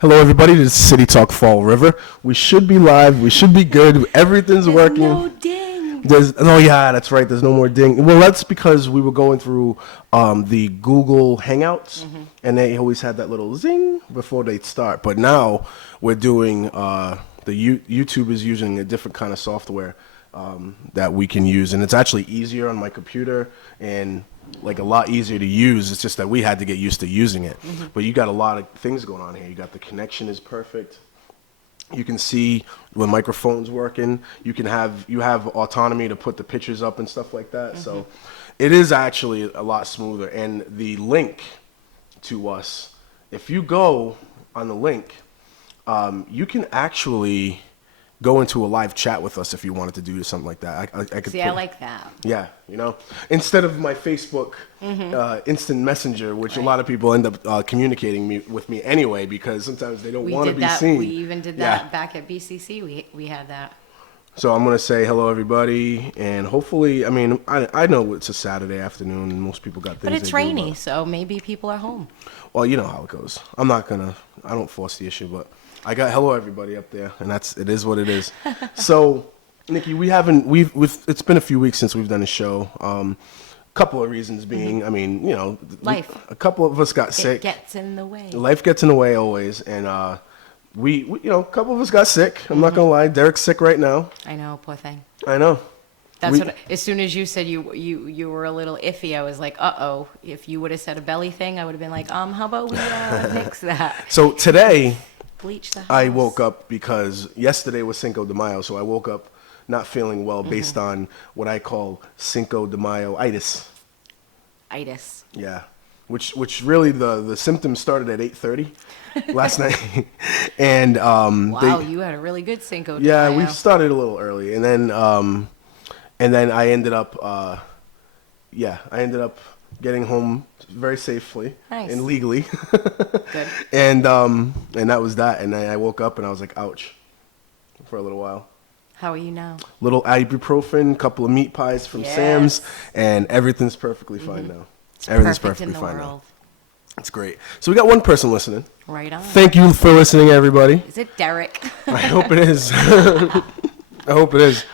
Hello, everybody. This is City Talk Fall River. We should be live. We should be good. Everything's There's working. no ding. Yeah, that's right. There's no more ding. Well, that's because we were going through the Google Hangouts, and they always had that little zing before they start. But now we're doing YouTube is using a different kind of software that we can use, and it's actually easier on my computer and like a lot easier to use. It's just that we had to get used to using it. But you got a lot of things going on here. You got the connection is perfect. You can see when microphone's working. You have autonomy to put the pictures up and stuff like that. So it is actually a lot smoother. And the link to us, if you go on the link, you can actually go into a live chat with us if you wanted to do something like that. I could See, I like that. Yeah, instead of my Facebook instant messenger, which a lot of people end up communicating with me anyway, because sometimes they don't want to be seen. We even did that back at BCC. We had that. So I'm going to say hello, everybody, and hopefully, I know it's a Saturday afternoon, and most people got things. But it's they rainy, do, so maybe people are home. Well, you know how it goes. I don't force the issue, but I got hello, everybody up there, and it is what it is. So, Nikki, it's been a few weeks since we've done a show. Couple of reasons being, life. A couple of us got sick. It gets in the way. Life gets in the way always, and we a couple of us got sick. I'm not gonna lie. Derek's sick right now. I know, poor thing. I know. As soon as you said you were a little iffy, I was like, uh-oh. If you would have said a belly thing, I would have been like, how about we nix that? So today, Bleach the house. I woke up because yesterday was Cinco de Mayo, so I woke up not feeling well based on what I call Cinco de Mayo-itis. Itis. Yeah, which really the symptoms started at 8:30 last night, and wow, you had a really good Cinco de Mayo. Yeah, we started a little early, and then I ended up getting home very safely and legally. Good. And that was that. And then I woke up and I was like, ouch, for a little while. How are you now? Little ibuprofen, couple of meat pies from Sam's, and everything's perfectly fine now. Everything's perfectly fine now. It's great. So we got one person listening. Right on. Thank you for listening, everybody. Is it Derek? I hope it is. I hope it is.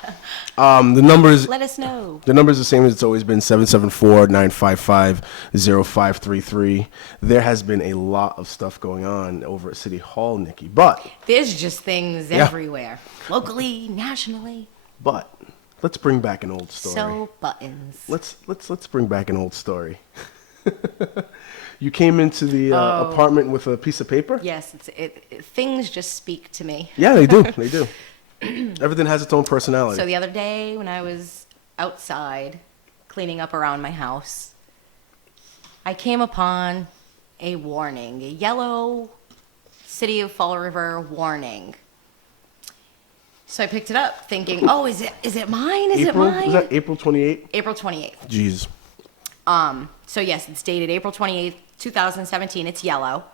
The numbers. Let us know. The number is the same as it's always been, 774-955-0533. There has been a lot of stuff going on over at City Hall, Nikki, but there's just things everywhere, locally, nationally. But let's bring back an old story. So buttons. Let's bring back an old story. You came into the apartment with a piece of paper? Yes, things just speak to me. Yeah, they do. They do. Everything has its own personality. So the other day when I was outside cleaning up around my house, I came upon a warning, a yellow City of Fall River warning. So I picked it up thinking, oh, is it mine? Is it mine? Was that April 28th? April 28th. Jeez. So yes, it's dated April 28th, 2017. It's yellow.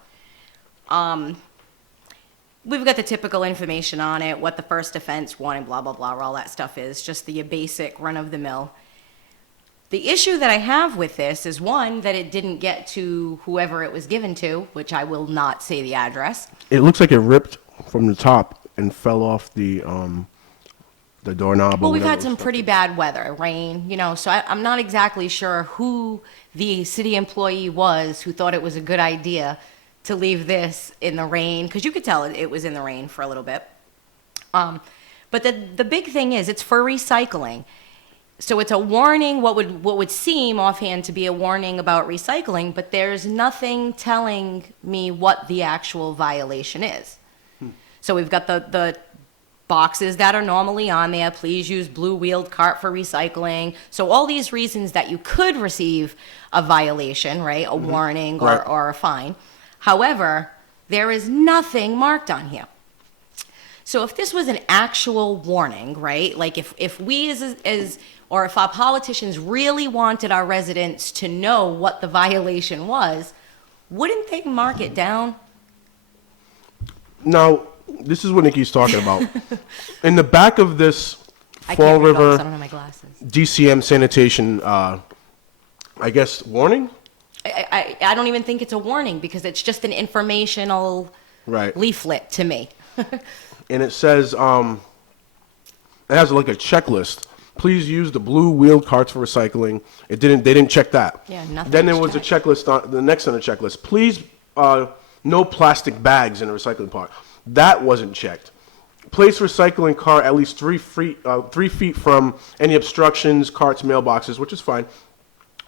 We've got the typical information on it, what the first offense, warning, blah, blah, blah, all that stuff is, just the basic run-of-the-mill. The issue that I have with this is, one, that it didn't get to whoever it was given to, which I will not say the address. It looks like it ripped from the top and fell off the doorknob. Well, we've had some pretty bad weather, rain, so I'm not exactly sure who the city employee was who thought it was a good idea to leave this in the rain, because you could tell it was in the rain for a little bit. But the big thing is it's for recycling. So it's a warning, what would seem offhand to be a warning about recycling, but there's nothing telling me what the actual violation is. So we've got the boxes that are normally on there. Please use blue wheeled cart for recycling. So all these reasons that you could receive a violation, right? A warning or a fine. However, there is nothing marked on here. So if this was an actual warning, right? Like if we or if our politicians really wanted our residents to know what the violation was, wouldn't they mark it down? Now, this is what Nikki's talking about. In the back of this I Fall can't read River I don't have my glasses. DCM sanitation, I guess, warning? I don't even think it's a warning because it's just an informational Right. leaflet to me. And it says, it has like a checklist. Please use the blue wheeled carts for recycling. They didn't check that. Yeah, nothing Then there was was a checklist on the next on the checklist. Please, no plastic bags in the recycling part. That wasn't checked. Place recycling cart at least 3 feet from any obstructions, carts, mailboxes, which is fine.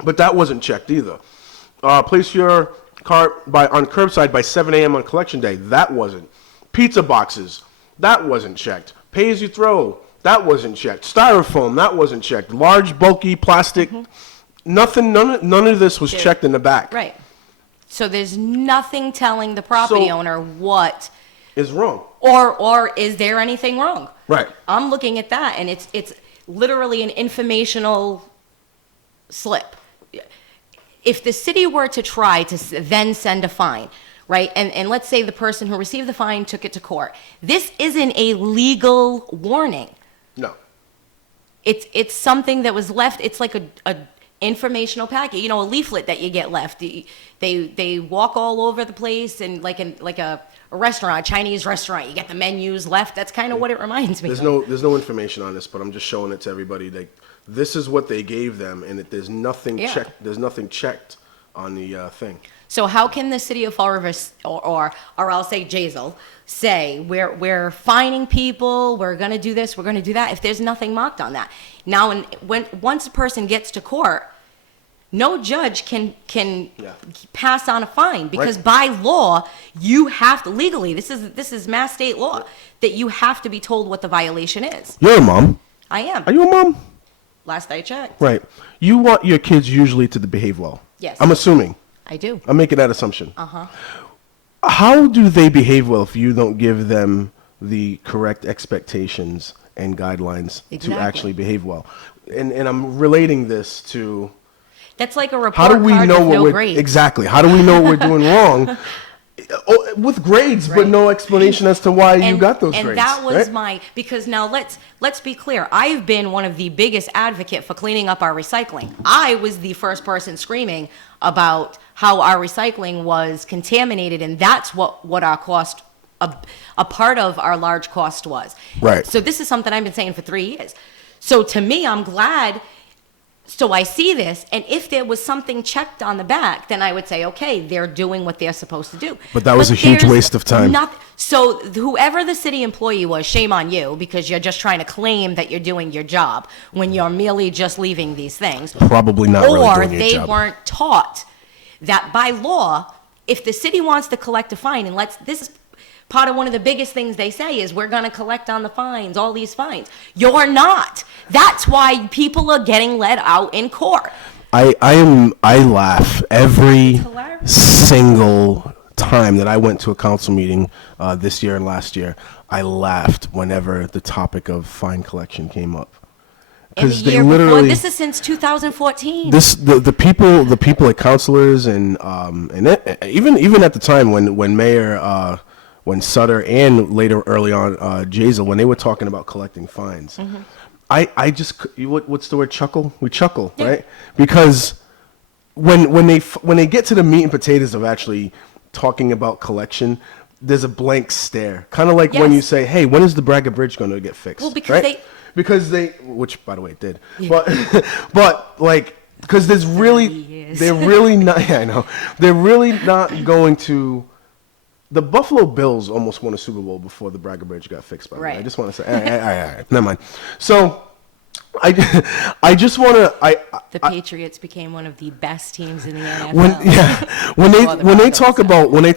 But that wasn't checked either. Place your cart on curbside by 7 a.m. on collection day. That wasn't. Pizza boxes. That wasn't checked. Pay as you throw. That wasn't checked. Styrofoam. That wasn't checked. Large, bulky plastic. Nothing. None of this was checked in the back. Right. So there's nothing telling the property So- owner what, Is wrong. or is there anything wrong? Right. I'm looking at that, and it's literally an informational slip. If the city were to try to then send a fine, right, and let's say the person who received the fine took it to court, this isn't a legal warning. No. It's something that was left. It's like a informational packet, a leaflet that you get left. They walk all over the place, and like a restaurant, a Chinese restaurant, you get the menus left. That's kind of what it reminds me of. There's no information on this, but I'm just showing it to everybody. Like, this is what they gave them, and there's nothing Yeah. checked. There's nothing checked on the thing. So how can the city of Fall River, or I'll say Jazel, say we're fining people, we're going to do this, we're going to do that, if there's nothing marked on that? Now, once a person gets to court, no judge can Yeah. pass on a fine, because by law you have to legally. This is Mass state law that you have to be told what the violation is. You're a mom. I am. Are you a mom? Last I checked. Right. You want your kids usually to behave well. Yes. I'm assuming. I do. I'm making that assumption. Uh-huh. How do they behave well if you don't give them the correct expectations and guidelines to Exactly. actually behave well? And I'm relating this to That's like a report how do we card know with what no we're grades. exactly? How do we know what we're doing wrong? With grades, but Right. no explanation as to why you got those and grades. that was right? because now let's be clear. I've been one of the biggest advocate for cleaning up our recycling. I was the first person screaming about how our recycling was contaminated, and that's what our cost, a part of our large cost was. Right. So this is something I've been saying for 3 years. So to me, I'm glad. So I see this, and if there was something checked on the back, then I would say, okay, they're doing what they're supposed to do. But that was a huge there's waste of time. So whoever the city employee was, shame on you, because you're just trying to claim that you're doing your job when you're merely just leaving these things. Probably not really Or doing your they job. weren't taught that by law, if the city wants to collect a fine, and this is part of one of the biggest things they say is we're going to collect on the fines, all these fines. You're not. That's why people are getting let out in court. I laugh every hilarious. single time that I went to a council meeting this year and last year. I laughed whenever the topic of fine collection came up. And the year before, this is since 2014. The people like councilors and even at the time when Mayor when Sutter and later early on Jazel, when they were talking about collecting fines, I just what's the word, chuckle? We chuckle, Yeah. right? Because when they get to the meat and potatoes of actually talking about collection, there's a blank stare, kind of like when Yes. you say, "Hey, when is the Braga Bridge going to get fixed?" Well, because right? Which by the way it did, but like because they're really not. Yeah, I know they're really not going to. The Buffalo Bills almost won a Super Bowl before the Braga Bridge got fixed. By the way, I Right. just want to say, all right, never mind. So, I just want to, The Patriots became one of the best teams in the NFL. when Before the they Broncos,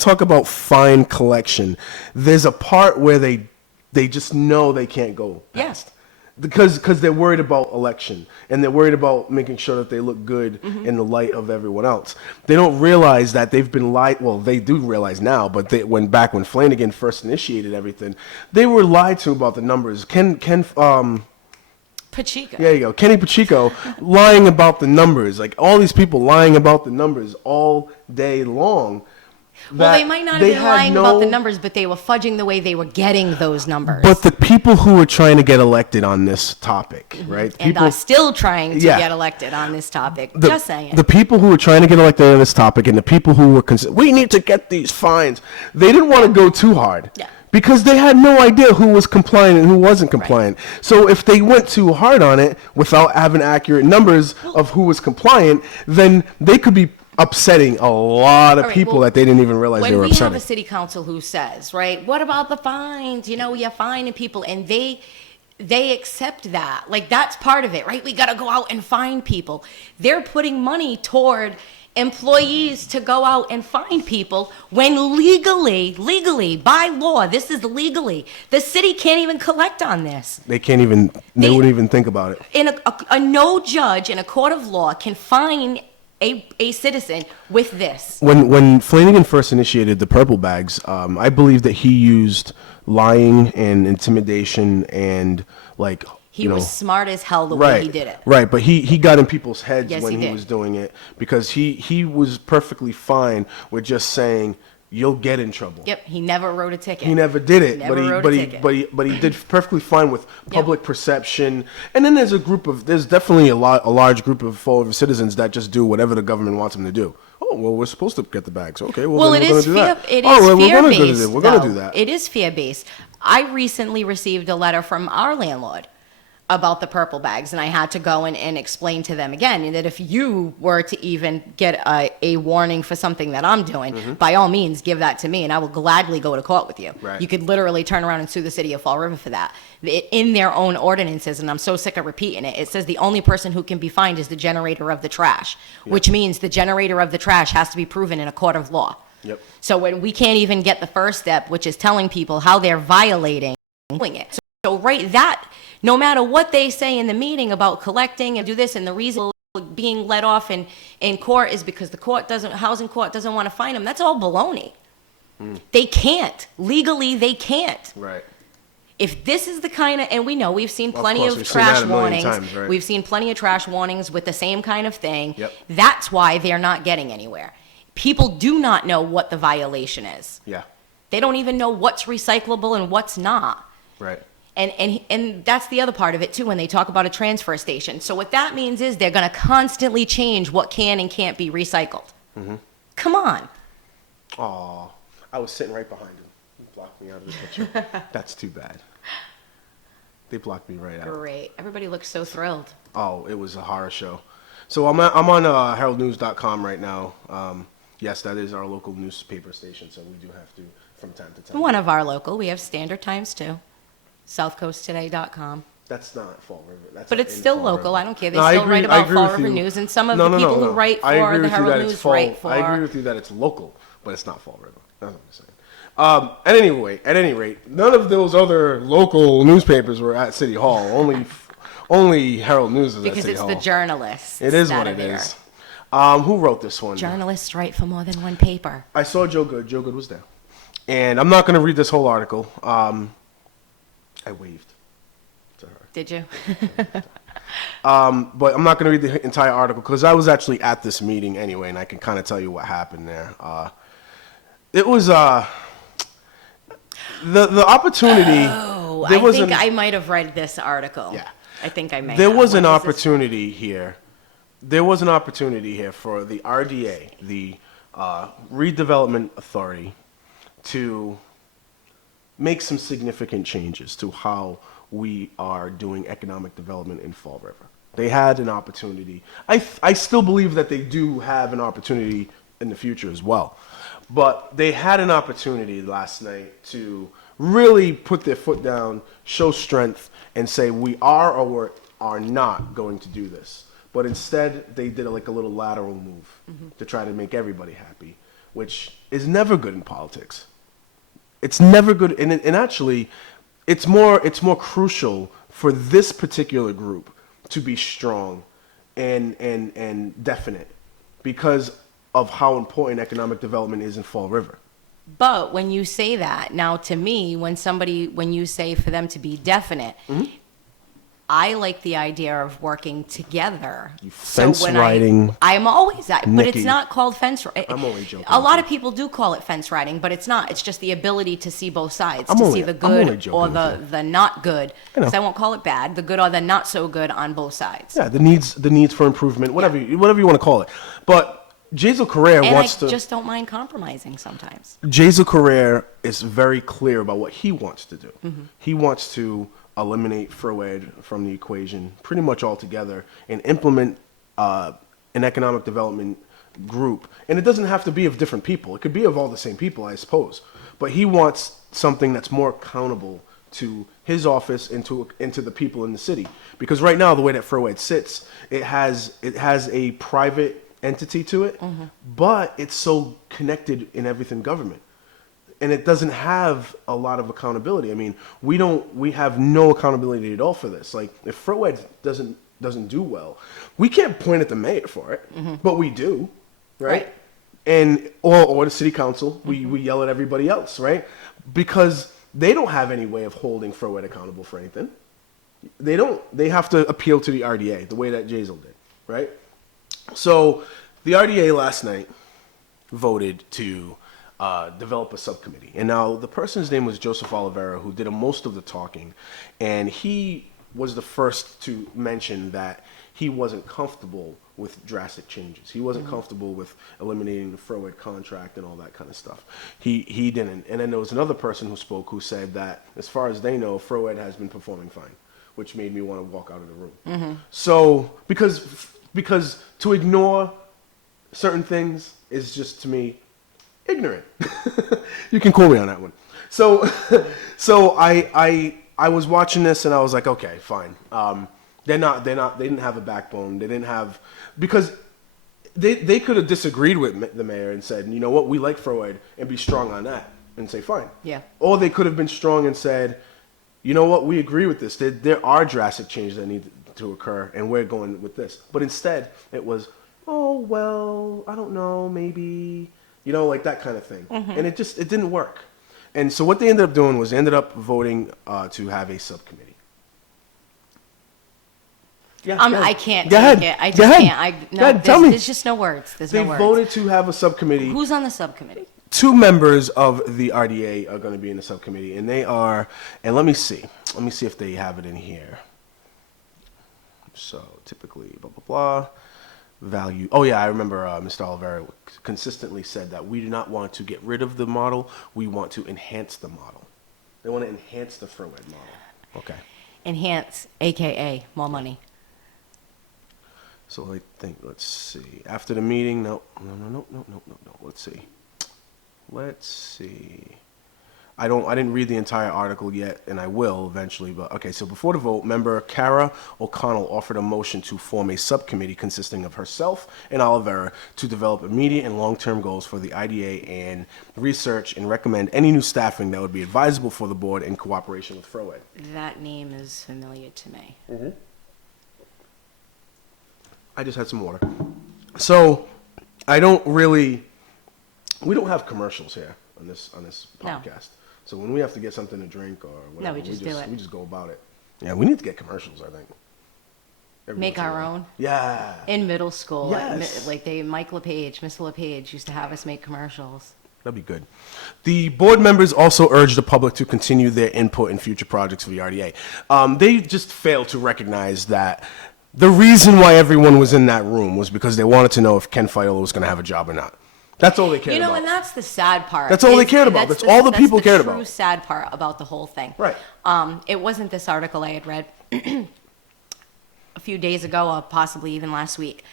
talk about fine collection, there's a part where they just know they can't go past. Because they're worried about election, and they're worried about making sure that they look good in the light of everyone else. They don't realize that they've been lied. Well, they do realize now, but when Flanagan first initiated everything, they were lied to about the numbers. Pacheco. There you go, Kenny Pacheco lying about the numbers. Like all these people lying about the numbers all day long, Well, that they might not have they been had lying about the no- numbers, but they were fudging the way they were getting those numbers. But the people who were trying to get elected on this topic, right? and People, are still trying to Yeah. get elected on this topic. the, Just saying. the people who were trying to get elected on this topic and the people who were we need to get these fines, they didn't want to go too hard. Yeah. Because they had no idea who was compliant and who wasn't compliant. So if they went too hard on it without having accurate numbers of who was compliant, then they could be upsetting a lot of All right, people well, that they didn't even realize they when were we upsetting. have a city council who says, right, what about the fines? You know, you're fining people, and they accept that. Like, that's part of it, right? We got to go out and fine people. They're putting money toward employees to go out and find people when legally, by law, this is legally, the city can't even collect on this. They can't even, they wouldn't even think about it. In a no judge in a court of law can fine a citizen with this. When Flanagan first initiated the purple bags, I believe that he used lying and intimidation and like He was smart as hell the way right, he did it. right. But he got in people's heads Yes, when he he did. was doing it because he was perfectly fine with just saying you'll get in trouble. Yep, he never wrote a ticket. He never did it, Never but he wrote a but he, ticket. but he but he did perfectly fine with public perception. And then there's definitely a large group of Fall River citizens that just do whatever the government wants them to do. Oh well, we're supposed to get the bags. Okay, well, Well, then it we're is gonna do fear. that. It is Oh, well, fear we're gonna do based. that. We're gonna do that. It is fear based. I recently received a letter from our landlord about the purple bags, and I had to go and explain to them again that if you were to even get a warning for something that I'm doing, by all means give that to me, and I will gladly go to court with you. Right. You could literally turn around and sue the city of Fall River for that. In their own ordinances, and I'm so sick of repeating it, it says the only person who can be fined is the generator of the trash, which means the generator of the trash has to be proven in a court of law. Yep. So when we can't even get the first step, which is telling people how they're violating doing it. So right, that no matter what they say in the meeting about collecting and do this, and the reason being let off in court is because the housing court doesn't want to fine them. That's all baloney. They can't. Legally, they can't. Right. If this is the kind of, and we know we've seen Of plenty course, of we've seen that trash a million warnings. times, right. We've seen plenty of trash warnings with the same kind of thing. Yep. That's why they're not getting anywhere. People do not know what the violation is. Yeah. They don't even know what's recyclable and what's not. Right. And that's the other part of it too when they talk about a transfer station. So what that means is they're going to constantly change what can and can't be recycled. Come on. Aw, I was sitting right behind him. He blocked me out of the picture. That's too bad. They blocked me right out. Great. Everybody looks so thrilled. Oh, it was a horror show. So I'm on heraldnews.com right now. Yes, that is our local newspaper station, so we do have to, from time to time. One of our local. We have Standard Times too. SouthCoastToday.com. That's not Fall River. That's But not it's in still Fall local. River. I don't care. They No, I still agree- write I about agree Fall with River you. News, and some of No, the no, people no. who write I for agree the with you Herald that it's News Fall. write for. I agree with you that it's local, but it's not Fall River. That's what I'm saying. At any rate, none of those other local newspapers were at City Hall. Only Herald News is Because at City it's Hall. the journalists. It is that what are it there. is. Who wrote this one? Journalists write for more than one paper. I saw Joe Good. Joe Good was there. And I'm not going to read this whole article. I waved to her. Did you? But I'm not going to read the entire article because I was actually at this meeting anyway, and I can kind of tell you what happened there. It was the opportunity. Oh, there I was think an- I might have read this article. Yeah. I think I may There have. was When an this? opportunity here. There was an opportunity here for the RDA, the Redevelopment Authority, to make some significant changes to how we are doing economic development in Fall River. They had an opportunity. I still believe that they do have an opportunity in the future as well. But they had an opportunity last night to really put their foot down, show strength, and say we are or are not going to do this. But instead, they did like a little lateral move to try to make everybody happy, which is never good in politics. It's never good, and actually, it's more crucial for this particular group to be strong and definite because of how important economic development is in Fall River. But when you say that, now to me, when you say for them to be definite, I like the idea of working together. fence riding I'm always that, but Nikki. it's not called fence riding. I'm only joking A lot with of people do call it fence riding, but it's not. It's just the ability to see both sides, I'm to only- see the I'm only good joking or with the not good. I know. Because I won't call it bad, the good or the not so good on both sides. Yeah, the needs for improvement, whatever you want to call it. But Jazel Correa And I wants to. just don't mind compromising sometimes. Jazel Correa is very clear about what he wants to do. Mm-hmm. He wants to eliminate FROED from the equation pretty much altogether and implement an economic development group. And it doesn't have to be of different people. It could be of all the same people, I suppose. But he wants something that's more accountable to his office and to the people in the city. Because right now, the way that FROED sits, it has a private entity to it, but it's so connected in everything government. And it doesn't have a lot of accountability. I mean, we have no accountability at all for this. Like, if FROED doesn't do well, we can't point at the mayor for it, but we do, right? Right. And or the city council, we yell at everybody else, right? Because they don't have any way of holding FROED accountable for anything. They don't. They have to appeal to the RDA the way that Jazel did, right? So the RDA last night voted to develop a subcommittee. And now the person's name was Joseph Oliveira, who did most of the talking. And he was the first to mention that he wasn't comfortable with drastic changes. He wasn't comfortable with eliminating the FROED contract and all that kind of stuff. He didn't. And then there was another person who spoke who said that, as far as they know, FROED has been performing fine, which made me want to walk out of the room. So, because to ignore certain things is just, to me, ignorant. You can call me on that one. So, I was watching this and I was like, okay, fine. They didn't have a backbone. They didn't have, because they could have disagreed with the mayor and said, you know what, we like FROED, and be strong on that and say, fine. Yeah. Or they could have been strong and said, you know what, we agree with this. There are drastic changes that need to occur, and we're going with this. But instead, it was, oh, well, I don't know, maybe, like that kind of thing. And it didn't work. And so what they ended up doing was they ended up voting to have a subcommittee. Yeah, go ahead. I can't Go take ahead. it. I Go just ahead. can't. Go ahead, tell me. There's just no words. There's They no words. voted to have a subcommittee. Who's on the subcommittee? 2 members of the RDA are going to be in the subcommittee, and they are, and let me see if they have it in here. So typically, blah, blah, blah, value. Oh yeah, I remember Mr. Oliveira consistently said that we do not want to get rid of the model, we want to enhance the model. They want to enhance the FROED model. Okay. Enhance, AKA more money. So I think, let's see. After the meeting, no. Let's see. I didn't read the entire article yet, and I will eventually, but okay, so before the vote, member Cara O'Connell offered a motion to form a subcommittee consisting of herself and Oliveira to develop immediate and long-term goals for the IDA and research and recommend any new staffing that would be advisable for the board in cooperation with FROED. That name is familiar to me. I just had some water. So we don't have commercials here on this No. podcast. So when we have to get something to drink or whatever, we just do it. We just go about it. Yeah, we need to get commercials, I think. Every Make once in a our while. own. Yeah. In middle school, Yes. Mike LePage, Miss LePage used to have us make commercials. That'd be good. The board members also urged the public to continue their input in future projects for the RDA. They just failed to recognize that the reason why everyone was in that room was because they wanted to know if Ken Fiola was going to have a job or not. That's all they cared about. And that's the sad part. That's all they cared about. That's all the people cared about. That's the true sad part about the whole thing. Right. It wasn't this article I had read a few days ago, or possibly even last week.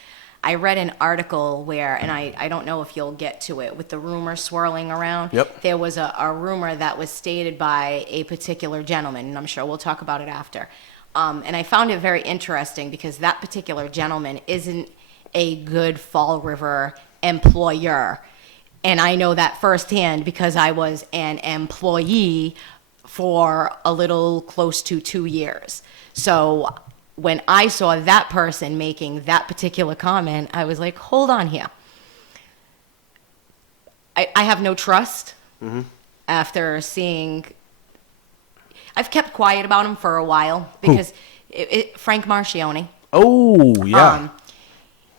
I read an article where, and I don't know if you'll get to it, with the rumor swirling around. Yep. There was a rumor that was stated by a particular gentleman, and I'm sure we'll talk about it after. And I found it very interesting because that particular gentleman isn't a good Fall River employer. And I know that firsthand because I was an employee for a little close to 2 years. So when I saw that person making that particular comment, I was like, hold on here. I have no trust after seeing. I've kept quiet about him for a while because Frank Marchione. Oh, yeah.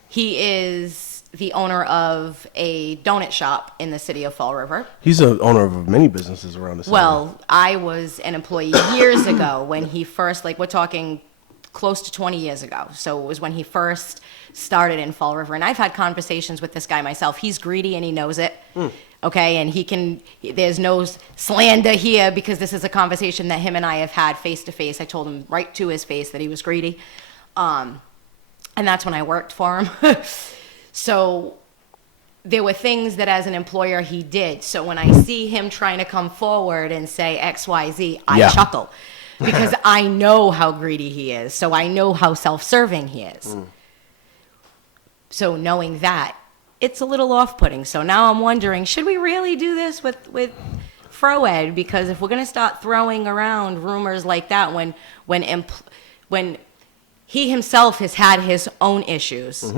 He is the owner of a donut shop in the city of Fall River. He's the owner of many businesses around the city. Well, I was an employee years ago when he first, like we're talking close to 20 years ago. So it was when he first started in Fall River. And I've had conversations with this guy myself. He's greedy and he knows it. Okay, and there's no slander here because this is a conversation that him and I have had face to face. I told him right to his face that he was greedy. And that's when I worked for him. So there were things that as an employer he did. So when I see him trying to come forward and say X, Y, Z, I chuckle because I know how greedy he is. So I know how self-serving he is. So knowing that, it's a little off-putting. So now I'm wondering, should we really do this with Froed? Because if we're going to start throwing around rumors like that when he himself has had his own issues,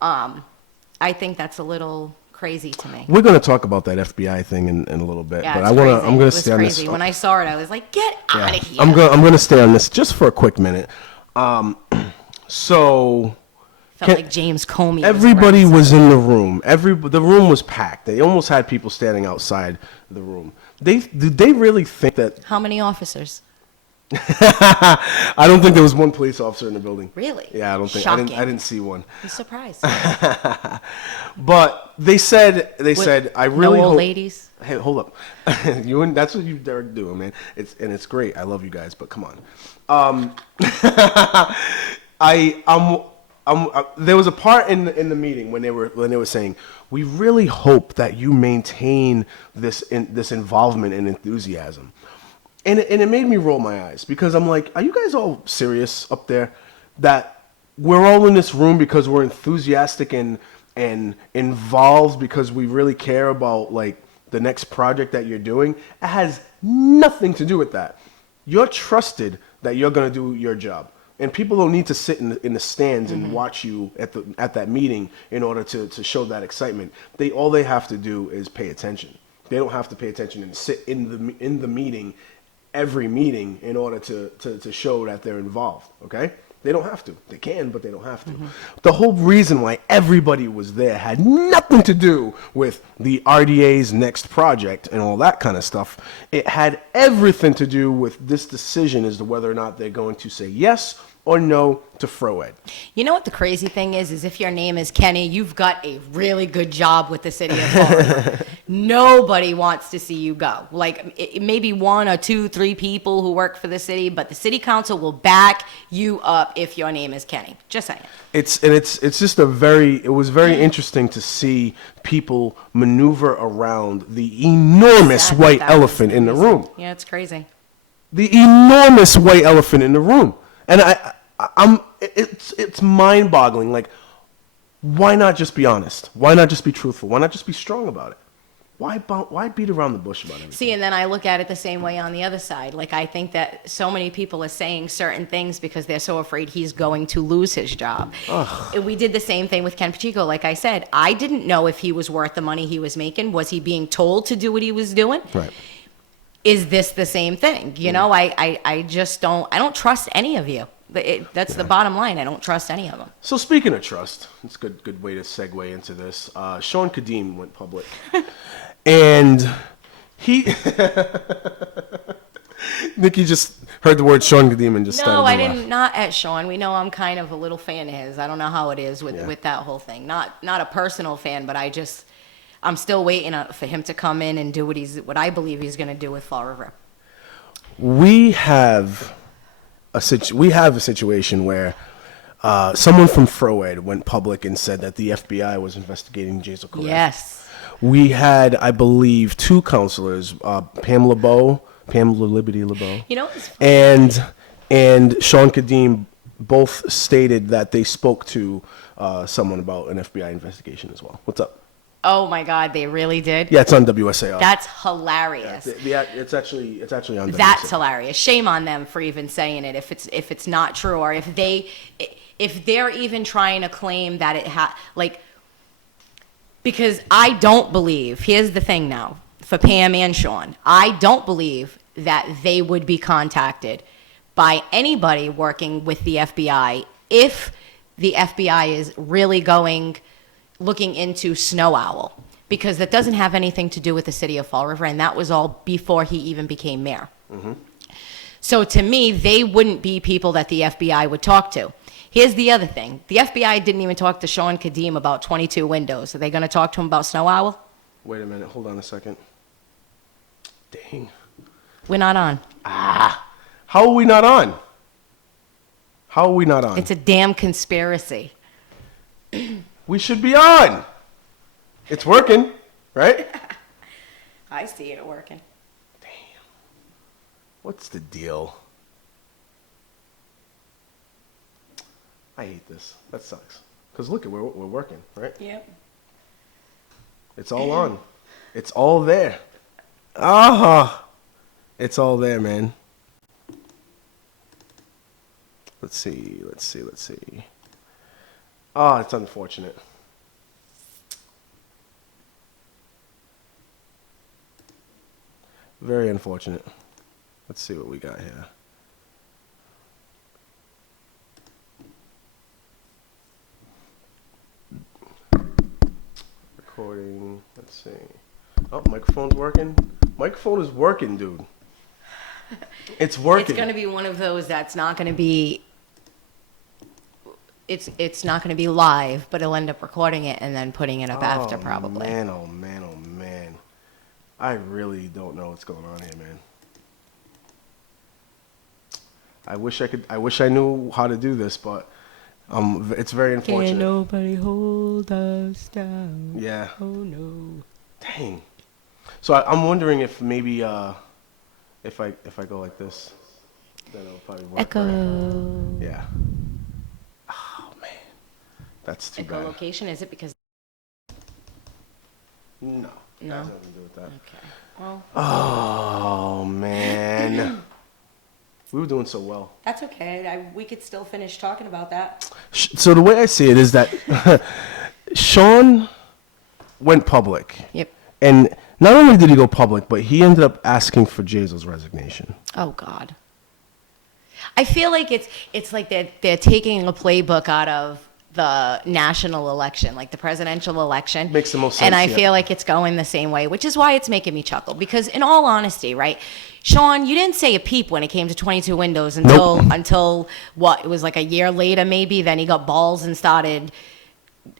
I think that's a little crazy to me. We're going to talk about that FBI thing in a little bit, Yeah, but it's I'm going to crazy. stay on this. When I saw it, I was like, "Get out of here!" I'm going to stay on this just for a quick minute. So Felt like James Comey. everybody was in the room. The room was packed. They almost had people standing outside the room. Did they really think that? How many officers? I don't think there was one police officer in the building. Really? Yeah, I don't think. Shocking. I didn't see one. I'm surprised. But they said I really no old hope. ladies. Hey, hold up. That's what you dare do, man. It's great. I love you guys, but come on. There was a part in the meeting when they were saying, we really hope that you maintain this involvement and enthusiasm, and it made me roll my eyes because I'm like, are you guys all serious up there? That we're all in this room because we're enthusiastic and involved because we really care about like the next project that you're doing. It has nothing to do with that. You're trusted that you're going to do your job. And people don't need to sit in the stands and watch you at that meeting in order to show that excitement. All they have to do is pay attention. They don't have to pay attention and sit in the meeting, every meeting, in order to show that they're involved. Okay? They don't have to. They can, but they don't have to. The whole reason why everybody was there had nothing to do with the RDA's next project and all that kind of stuff. It had everything to do with this decision as to whether or not they're going to say yes or no to Froed. You know what the crazy thing is if your name is Kenny, you've got a really good job with the city of Florida. Nobody wants to see you go. Like maybe 1 or 2, 3 people who work for the city, but the city council will back you up if your name is Kenny. Just saying. It was very interesting to see people maneuver around the enormous white elephant in the room. Yeah, it's crazy. The enormous white elephant in the room. And it's mind-boggling. Like, why not just be honest? Why not just be truthful? Why not just be strong about it? Why beat around the bush about everything? See, and then I look at it the same way on the other side. Like, I think that so many people are saying certain things because they're so afraid he's going to lose his job. And we did the same thing with Ken Pacheco. Like I said, I didn't know if he was worth the money he was making. Was he being told to do what he was doing? Right. Is this the same thing? You know, I just don't trust any of you. That's the bottom line. I don't trust any of them. So speaking of trust, it's a good way to segue into this. Sean Kadim went public. And he... Nikki just heard the word Sean Kadim and just started to No, I laugh. didn't. Not at Sean. We know I'm kind of a little fan of his. I don't know how it is with that whole thing. Not a personal fan, but I'm still waiting for him to come in and do what I believe he's going to do with Fall River. We have a situation where someone from Froed went public and said that the FBI was investigating Jazel Correct. Yes. We had, I believe, 2 counselors, Pamela Liberty LeBeau, You know, and Sean Kadim, both stated that they spoke to someone about an FBI investigation as well. What's up? oh my God, they really did? Yeah, it's on WSAR. That's hilarious. It's actually on WSAR. That's hilarious. Shame on them for even saying it if it's not true, or if they're even trying to claim that it because I don't believe, here's the thing now, for Pam and Sean, I don't believe that they would be contacted by anybody working with the FBI if the FBI is really looking into Snow Owl, because that doesn't have anything to do with the city of Fall River, and that was all before he even became mayor. So to me, they wouldn't be people that the FBI would talk to. Here's the other thing. The FBI didn't even talk to Sean Kadim about 22 windows. Are they going to talk to him about Snow Owl? Wait a minute. Hold on a second. Dang. We're not on. How are we not on? How are we not on? It's a damn conspiracy. We should be on. It's working, right? I see it working. Damn. What's the deal? I hate this. That sucks. Because look, we're working, right? Yep. It's all on. It's all there. Ah, it's all there, man. Let's see. Ah, it's unfortunate. Very unfortunate. Let's see what we got here. Recording. Let's see. Oh, microphone's working. Microphone is working, dude. It's working. It's going to be one of those that's not going to be. It's not going to be live, but it'll end up recording it and then putting it up after, probably. Oh man. I really don't know what's going on here, man. I wish I knew how to do this, but it's very unfortunate. Can't nobody hold us down. Yeah. Oh no. Dang. So I'm wondering if maybe if I go like this, then it'll probably work. Echo. Right? Yeah. Oh man, that's too bad. Echolocation, is it because? No. No? Has nothing to do with that. Okay. Well, Oh man. We were doing so well. that's okay. We could still finish talking about that. So the way I see it is that Sean went public. Yep. And not only did he go public, but he ended up asking for Jazel's resignation. Oh God. I feel like it's like they're taking a playbook out of the national election, like the presidential election. Makes the most And sense, I yeah. feel like it's going the same way, which is why it's making me chuckle. Because in all honesty, right, Sean, you didn't say a peep when it came to 22 windows until what, it was like a year later maybe. Then he got balls and started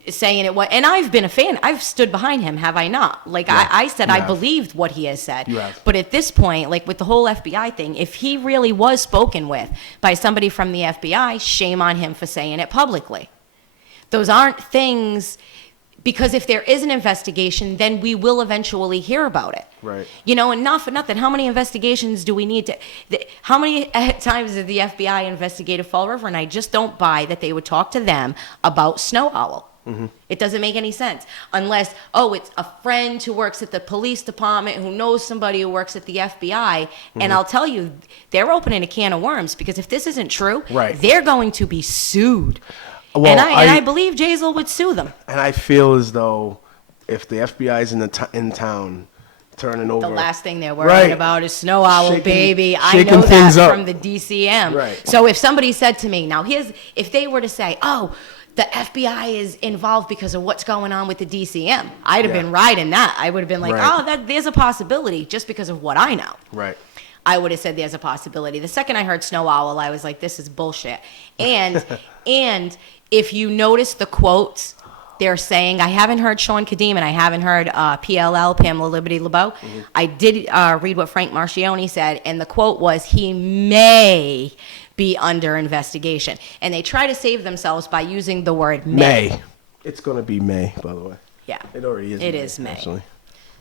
saying it. And I've been a fan. I've stood behind him, have I not? Like Yeah, I said, you I have. believed what he has said. You have. But at this point, like with the whole FBI thing, if he really was spoken with by somebody from the FBI, shame on him for saying it publicly. Those aren't things, because if there is an investigation, then we will eventually hear about it. Right. You know, and not for nothing, how many investigations do we need to, how many times did the FBI investigate Fall River? And I just don't buy that they would talk to them about Snow Owl. It doesn't make any sense unless, it's a friend who works at the police department who knows somebody who works at the FBI. And I'll tell you, they're opening a can of worms, because if this isn't true, Right. they're going to be sued. Well, and I believe Jazel would sue them. And I feel as though if the FBI is in town, turning over The last thing they're worrying Right. about is Snow Owl, Shaking- baby. I shaking know things that up. from the DCM. Right. So if somebody said to me, now if they were to say, the FBI is involved because of what's going on with the DCM, I'd have Yeah. been riding that. I would have been like, Right. there's a possibility, just because of what I know. Right. I would have said there's a possibility. The second I heard Snow Owl, I was like, this is bullshit. And if you notice the quotes, they're saying, I haven't heard Sean Kadim and I haven't heard PLL, Pamela Liberty LeBeau. I did read what Frank Marchione said, and the quote was, he may be under investigation. And they try to save themselves by using the word may. May. It's going to be May, by the way. Yeah. It already is. It is May. Actually.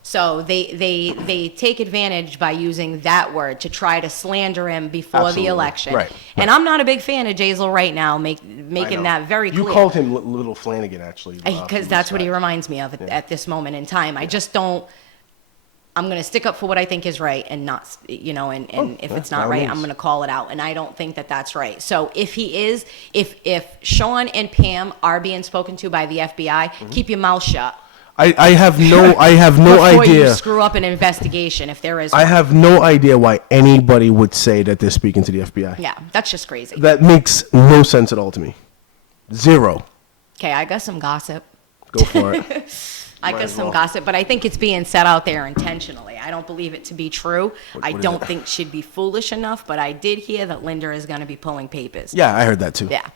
So they take advantage by using that word to try to slander him before Absolutely. the election. Right. And I'm not a big fan of Jazel right now, I making know. that very clear. You called him Little Flanagan, actually. Because that's what he reminds me of at this moment in time. I just don't. I'm going to stick up for what I think is right, and not, and if it's by not all right, means. I'm going to call it out. And I don't think that that's right. So if Sean and Pam are being spoken to by the FBI, keep your mouth shut. I have no Before you idea. screw up an investigation, if there is I one. have no idea why anybody would say that they're speaking to the FBI. Yeah, that's just crazy. That makes no sense at all to me. Zero. Okay, I got some gossip. Go for it. I Might got as some well. gossip, but I think it's being set out there intentionally. I don't believe it to be true. I what is don't it? think she'd be foolish enough, but I did hear that Linda is going to be pulling papers. Yeah, I heard that too. Yeah.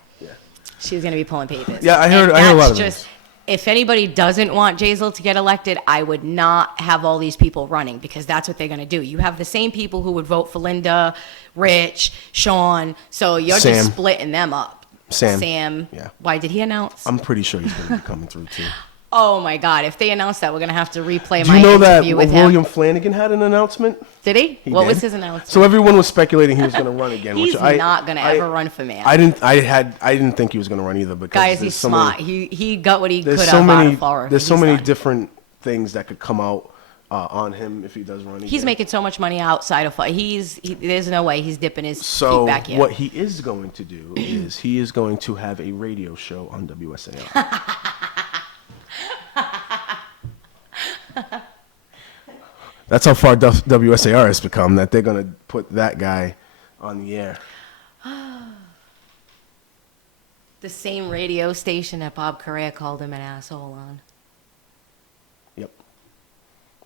She's going to be pulling papers. Yeah, I heard And a lot that's of just, things. if anybody doesn't want Jazel to get elected, I would not have all these people running because that's what they're going to do. You have the same people who would vote for Linda, Rich, Sean, so you're Sam. just splitting them up. Sam. Yeah. Why did he announce? I'm pretty sure he's going to be coming through too. Oh my God! If they announce that, we're gonna have to replay Do my you know that interview with William him. Flanagan had an announcement? Did he? He What did. was his announcement? So everyone was speculating he was going to run again. He's which not gonna ever run for mayor. I didn't think he was going to run either because Guys, there's he's so smart. Many, He got what he could there's have so out many of Florida. there's so He's many done. different things that could come out on him if he does run again. He's making so much money outside of Florida. There's no way he's dipping his So feet back here. what he is going to do is he is going to have a radio show on WSAR. That's how far WSAR has become that they're going to put that guy on the air. The same radio station that Bob Correa called him an asshole on. Yep.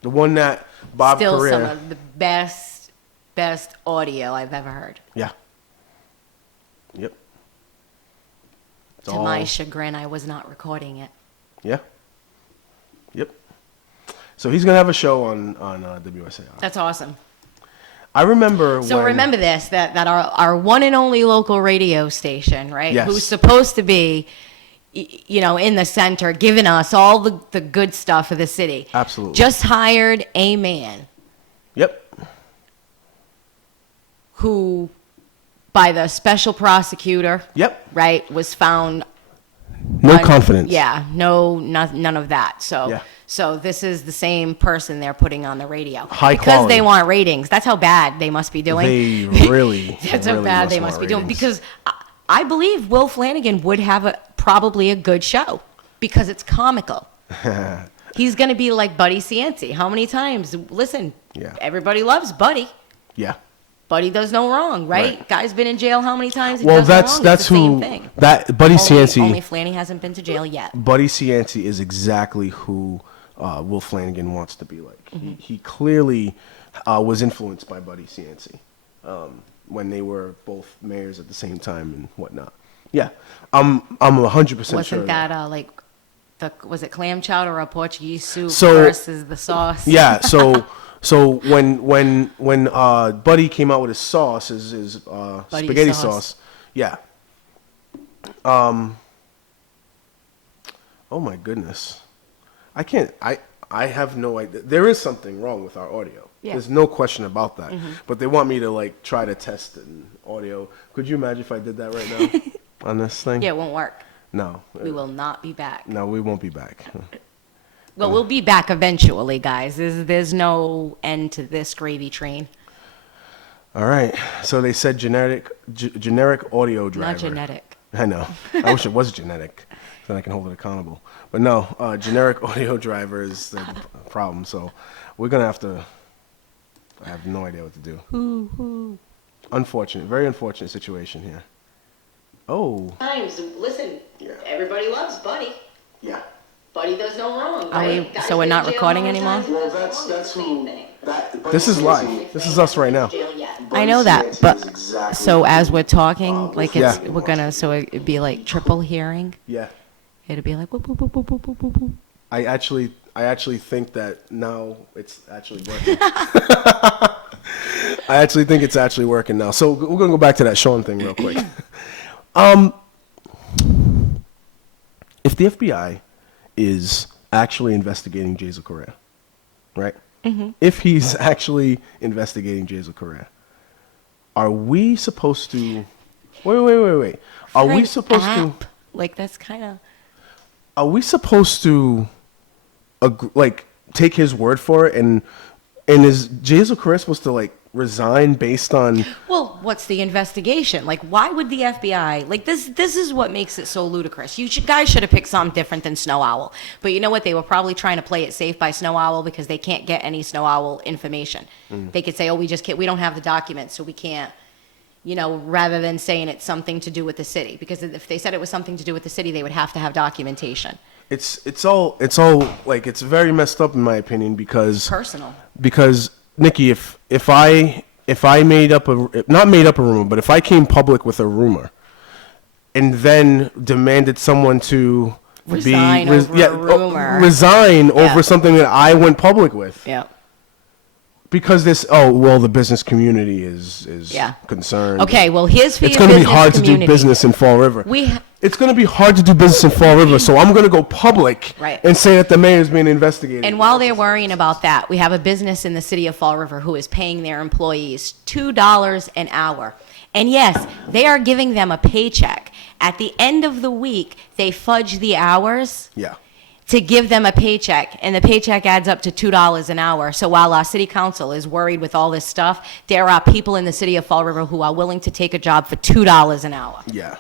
The one that Bob Still Correa. some of the best audio I've ever heard. Yeah. Yep. It's To my all- chagrin, I was not recording it. Yeah. Yep. So he's gonna have a show on WSAR. That's awesome. I remember. So when, remember this, that our one and only local radio station, right? Yes. Who's supposed to be, in the center, giving us all the good stuff of the city. Absolutely. Just hired a man Yep. who, by the special prosecutor, Yep. right, was found. No confidence. Yeah, none of that. So. Yeah. So this is the same person they're putting on the radio. High because quality. they want ratings. That's how bad they must be doing. They really. That's how really bad they must want be doing. ratings. Because I believe Will Flanagan would have probably a good show because it's comical. He's going to be like Buddy Cianci. How many times? Listen, Yeah. everybody loves Buddy. Yeah. Buddy does no wrong, right? Right. Guy's been in jail how many times? He Well, does no that's wrong. that's It's the same who thing. that Buddy Cianci. Only Flanny hasn't been to jail yet. Buddy Cianci is exactly who Will Flanagan wants to be like. He clearly was influenced by Buddy Cianci when they were both mayors at the same time and whatnot. Yeah, I'm 100% sure. Wasn't that like was it clam chowder or Portuguese soup So- versus the sauce? Yeah, so when Buddy came out with his sauce, his Buddy spaghetti sauce. sauce, yeah. Oh my goodness, I can't. I have no idea. There is something wrong with our audio. Yeah. There's no question about that. But they want me to like try to test an audio. Could you imagine if I did that right now on this thing? Yeah, it won't work. No. We will not be back. No, we won't be back. Well, we'll be back eventually, guys. There's no end to this gravy train. All right. So they said generic audio driver. Not genetic. I know. I wish it was genetic, then I can hold it accountable. But no, generic audio driver is the problem. So we're gonna have to. I have no idea what to do. Unfortunate, very unfortunate situation here. Oh. Times, listen. Yeah. Everybody loves Buddy. Yeah. Buddy does no wrong. Are we- Guy's so we're been not in jail recording how many anymore? times? He Well, does no that's wrong. that's It's the who. same thing. This is live. This is us right now. Jail yet. I know that, but so as we're talking, like it's Yeah. we're gonna so it'd be like triple hearing. Yeah. It'd be like whoop, whoop, whoop, whoop, whoop, whoop, whoop. I actually think that now it's actually working. I actually think it's actually working now. So we're gonna go back to that Sean thing real quick. If the FBI is actually investigating Jazel Correa, right? If he's actually investigating Jazel Correa, are we supposed to? Wait. Are we An supposed to? app. Like that's kind of Are we supposed to, like, take his word for it and And is Jason Correa supposed to like resign based on? Well, what's the investigation? Like, why would the FBI, like, this is what makes it so ludicrous. Guys should have picked something different than Snow Owl. But you know what? They were probably trying to play it safe by Snow Owl because they can't get any Snow Owl information. They could say, oh, we don't have the documents, so we can't, rather than saying it's something to do with the city. Because if they said it was something to do with the city, they would have to have documentation. It's all like, it's very messed up in my opinion because Personal. Because Nikki, if I made up not made up a rumor, but if I came public with a rumor, and then demanded someone to Resign over a rumor. Resign Yeah. over something that I went public with. Yeah. Because the business community is Yeah. concerned. Okay, well, here's for It's your going to be business hard to community. do business in Fall River. It's going to be hard to do business in Fall River, so I'm going to go public Right. and say that the mayor is being investigated. And while they're worrying about that, we have a business in the city of Fall River who is paying their employees $2 an hour. And yes, they are giving them a paycheck. At the end of the week, they fudge the hours Yeah. to give them a paycheck, and the paycheck adds up to $2 an hour. So while our city council is worried with all this stuff, there are people in the city of Fall River who are willing to take a job for $2 an hour. Yeah.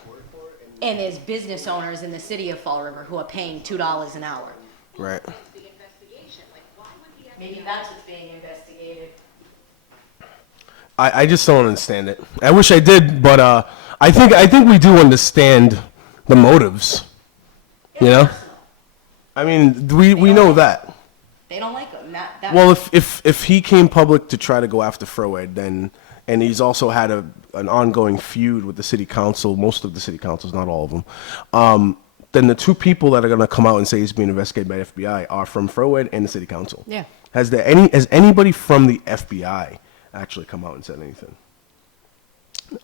And there's business owners in the city of Fall River who are paying $2 an hour. Right. Maybe that's what's being investigated. I just don't understand it. I wish I did, but I think we do understand the motives. You know? I mean, we know that. They don't like them. Well, if he came public to try to go after Froed, then, and he's also had an ongoing feud with the city council, most of the city councils, not all of them, then the two people that are going to come out and say he's being investigated by the FBI are from Froed and the city council. Yeah. Has anybody from the FBI actually come out and said anything?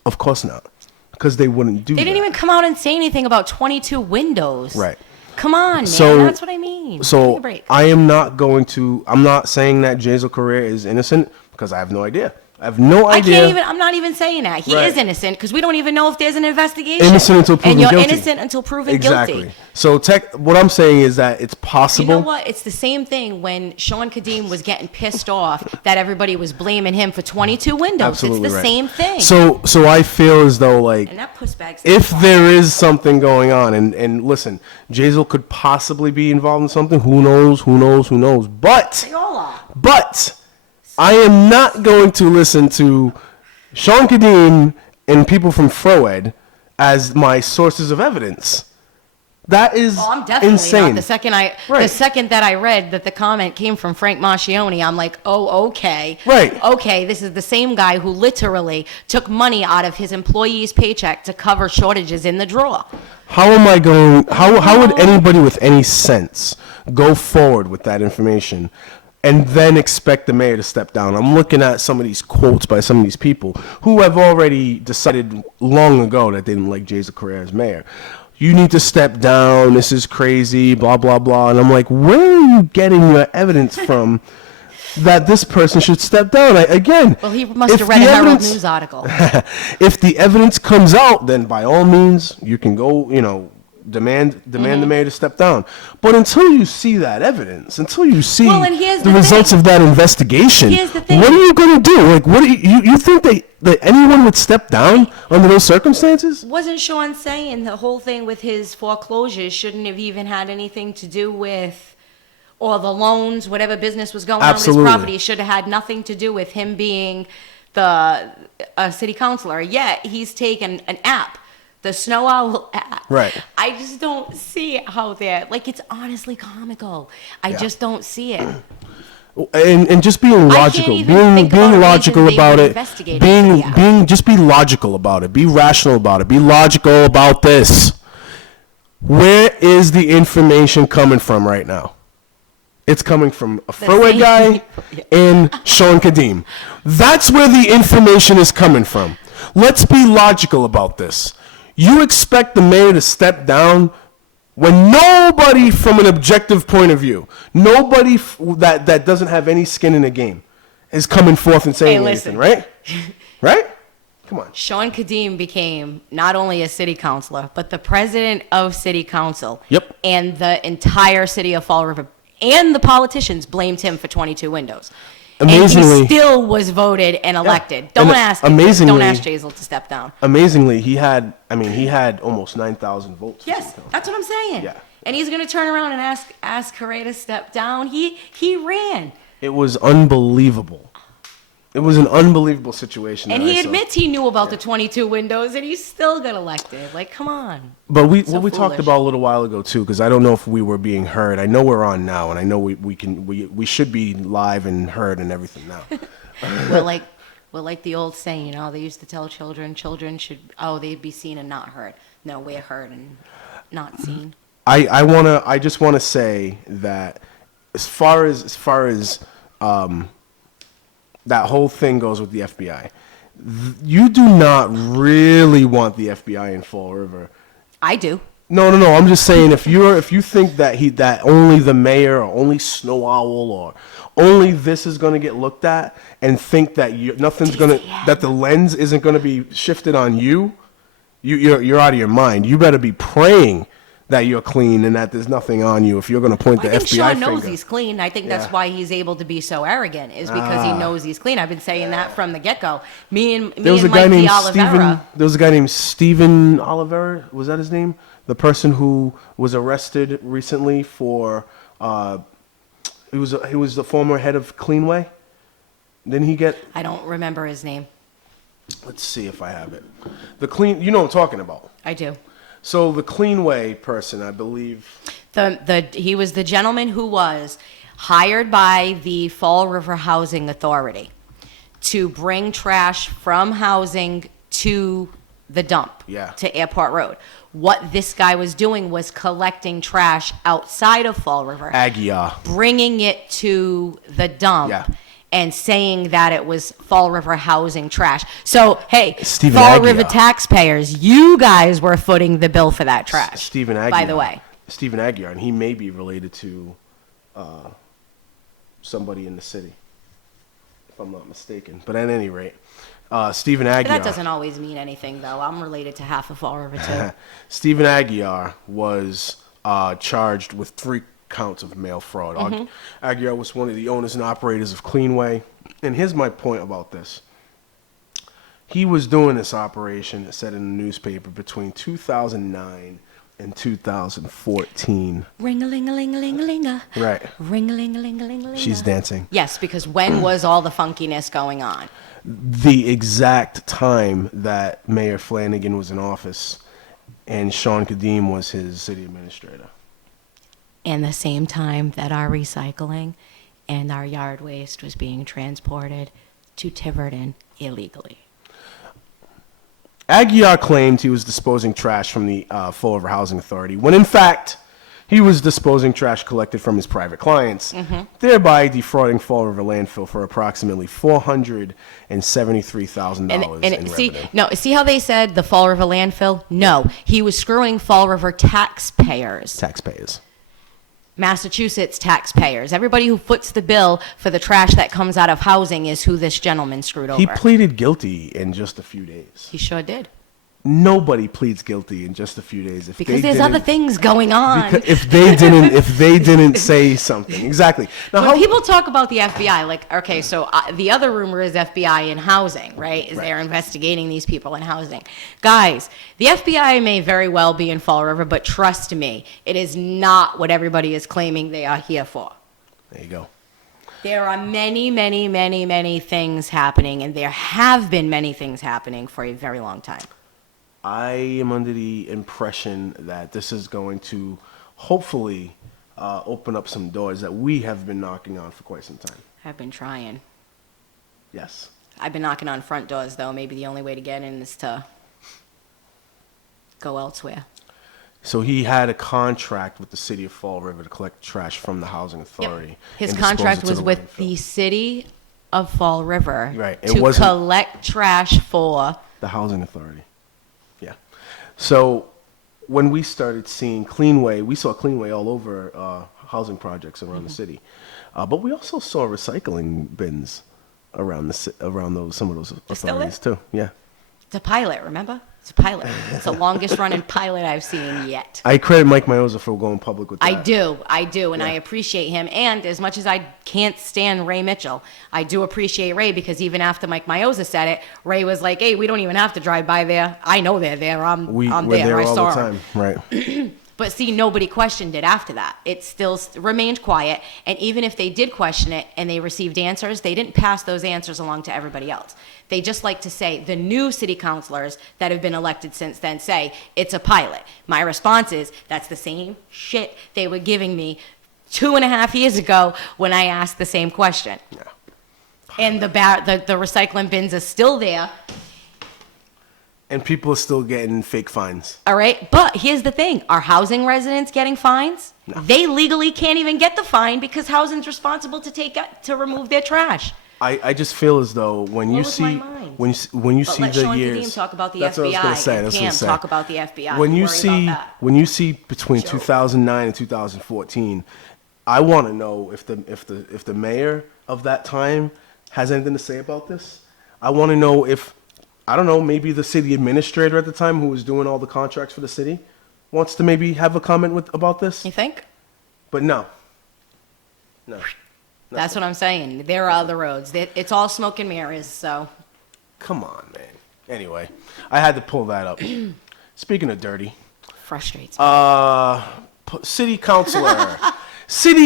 Of course not, because they wouldn't do that. They didn't even come out and say anything about 22 windows. Right. Come on, man. So- That's what I mean. Give me So a break. I'm not saying that Jason Correa is innocent because I have no idea. I have no idea. I'm not even saying that. He Right. is innocent because we don't even know if there's an investigation. Innocent until proven And you're guilty. innocent until proven Exactly. guilty. So what I'm saying is that it's possible. You know what? It's the same thing when Sean Kadim was getting pissed off that everybody was blaming him for 22 windows. Absolutely it's the right. same thing. So I feel as though like and that pushback's if there is something going on, and listen, Jazel could possibly be involved in something. Who knows? But they all are. I am not going to listen to Sean Kadim and people from Froed as my sources of evidence. That is Oh, I'm definitely insane. not. The Right. second that I read that the comment came from Frank Marchione, I'm like, oh, okay. Right. Okay, this is the same guy who literally took money out of his employee's paycheck to cover shortages in the drawer. How would anybody with any sense go forward with that information and then expect the mayor to step down? I'm looking at some of these quotes by some of these people who have already decided long ago that they didn't like Jason Correa as mayor. You need to step down. This is crazy, blah, blah, blah. And I'm like, where are you getting your evidence from that this person should step down? Well, he must have read a Herald News article. If the evidence comes out, then by all means, you can go, demand the mayor to step down. But until you see that evidence, until you see Well, and here's the the results thing. of that investigation, Here's the thing. what are you going to do? Like, what do you think that anyone would step down under those circumstances? Wasn't Sean saying the whole thing with his foreclosures shouldn't have even had anything to do with, or the loans, whatever business was going Absolutely. on with his property, should have had nothing to do with him being the city councilor? Yet he's taken an app, the Snow Owl app. Right. I just don't see how they're, like, it's honestly comical. I Yeah. just don't see it. And just being logical, even think being about logical reasons they about would it, investigate it, yeah. just be logical about it, be rational about it, be logical about this. Where is the information coming from right now? It's coming from a Froed same- guy and Sean Kadim. That's where the information is coming from. Let's be logical about this. You expect the mayor to step down when nobody from an objective point of view, nobody that doesn't have any skin in the game is coming forth and saying Hey, anything, listen. right? Right? Come on. Sean Kadim became not only a city councilor, but the president of city council. Yep. And the entire city of Fall River and the politicians blamed him for 22 windows. Amazingly, and he still was voted and elected. Don't And ask him. amazingly- Don't ask Jazel to step down. amazingly, he had almost 9,000 votes. Yes, that's what I'm saying. Yeah. And he's going to turn around and ask Correa to step down. He ran. It was unbelievable. It was an unbelievable situation. And that he I saw. admits he knew about the 22 windows, and he still got elected. Like, come on. But we So what we talked foolish. about a little while ago too, because I don't know if we were being heard. I know we're on now, and I know we should be live and heard and everything now. We're like the old saying, you know, they used to tell children should, they'd be seen and not heard. No, we're heard and not seen. I just wanna say that as far as that whole thing goes with the FBI, you do not really want the FBI in Fall River. I do. No. I'm just saying if you think that only the mayor or only Snow Owl or only this is going to get looked at and think that that the lens isn't going to be shifted on you're out of your mind. You better be praying that you're clean and that there's nothing on you if you're going to point I the think FBI Sean finger. knows he's clean. I think that's Yeah. why he's able to be so arrogant, is because he knows he's clean. I've been saying that from the get-go. Me and There was a guy Mikey named Oliveira. There was a guy named Steven Oliveira. Was that his name? The person who was arrested recently for he was the former head of Cleanway. Didn't he get? I don't remember his name. Let's see if I have it. You know what I'm talking about. I do. So the Cleanway person, I believe. He was the gentleman who was hired by the Fall River Housing Authority to bring trash from housing to the dump, Yeah. to Airport Road. What this guy was doing was collecting trash outside of Fall River, Aguiar. bringing it to the dump. Yeah. And saying that it was Fall River housing trash. So, hey, Stephen Fall Aguiar. River taxpayers, you guys were footing the bill for that trash. Stephen Aguiar. By the way. Stephen Aguiar, and he may be related to somebody in the city, if I'm not mistaken. But at any rate, Stephen Aguiar. That doesn't always mean anything, though. I'm related to half of Fall River, too. Stephen Aguiar was charged with 3 counts of mail fraud. Aguiar was one of the owners and operators of Cleanway. And here's my point about this. He was doing this operation, it said in the newspaper, between 2009 and 2014. Ring-a-ling-a-ling-a-ling-a-ling-a. Right. Ring-a-ling-a-ling-a-ling-a-ling-a. She's dancing. Yes, because when was all the funkiness going on? The exact time that Mayor Flanagan was in office and Sean Kadim was his city administrator. And the same time that our recycling and our yard waste was being transported to Tiverton illegally. Aguiar claimed he was disposing trash from the Fall River Housing Authority, when in fact he was disposing trash collected from his private clients, thereby defrauding Fall River Landfill for approximately $473,000 in revenue. See how they said the Fall River landfill? No, he was screwing Fall River taxpayers. Taxpayers. Massachusetts taxpayers. Everybody who foots the bill for the trash that comes out of housing is who this gentleman screwed over. He pleaded guilty in just a few days. He sure did. Nobody pleads guilty in just a few days. Because there's other things going on. Because if they didn't say something. Exactly. Now, When people talk about the FBI, like, okay, so the other rumor is FBI in housing, right? Is they're investigating these people in housing. Guys, the FBI may very well be in Fall River, but trust me, it is not what everybody is claiming they are here for. there you go. There are many, many, many, many things happening, and there have been many things happening for a very long time. I am under the impression that this is going to hopefully open up some doors that we have been knocking on for quite some time. I've been trying. Yes. I've been knocking on front doors, though. Maybe the only way to get in is to go elsewhere. So he had a contract with the city of Fall River to collect trash from the housing authority. His and dispose contract it to was the with landfill. the city of Fall River Right, it to wasn't- collect trash for. The housing authority. Yeah. So when we started seeing Cleanway, we saw Cleanway all over housing projects around the city. But we also saw recycling bins around some of those still there? authorities too. Yeah. The pilot, remember? It's a pilot. It's the longest running pilot I've seen yet. I credit Mike Mioza for going public with that. I do, and I appreciate him. And as much as I can't stand Ray Mitchell, I do appreciate Ray, because even after Mike Mioza said it, Ray was like, "Hey, we don't even have to drive by there. I know they're there. We're I'm there there. I all saw the 'em." time, right? But see, nobody questioned it after that. It still remained quiet. And even if they did question it and they received answers, they didn't pass those answers along to everybody else. They just like to say, the new city councilors that have been elected since then say, it's a pilot. My response is, that's the same shit they were giving me 2.5 years ago when I asked the same question. Yeah. And the recycling bins are still there. And people are still getting fake fines. All right, but here's the thing. Are housing residents getting fines? No. They legally can't even get the fine because housing's responsible to remove their trash. I just feel as though when you Blows my see mind. when you But see let the Sean years, Kadim talk about the that's FBI what I was gonna say. and That's what Cam I'm saying. talk about the FBI. When you Worry see about that. when you see between Joke. 2009 and 2014, I want to know if the mayor of that time has anything to say about this. I want to know if, I don't know, maybe the city administrator at the time who was doing all the contracts for the city wants to maybe have a comment about this. You think? But no. That's what I'm saying. There are other roads. It's all smoke and mirrors, so. Come on, man. Anyway, I had to pull that up. Speaking of dirty, Frustrates me. city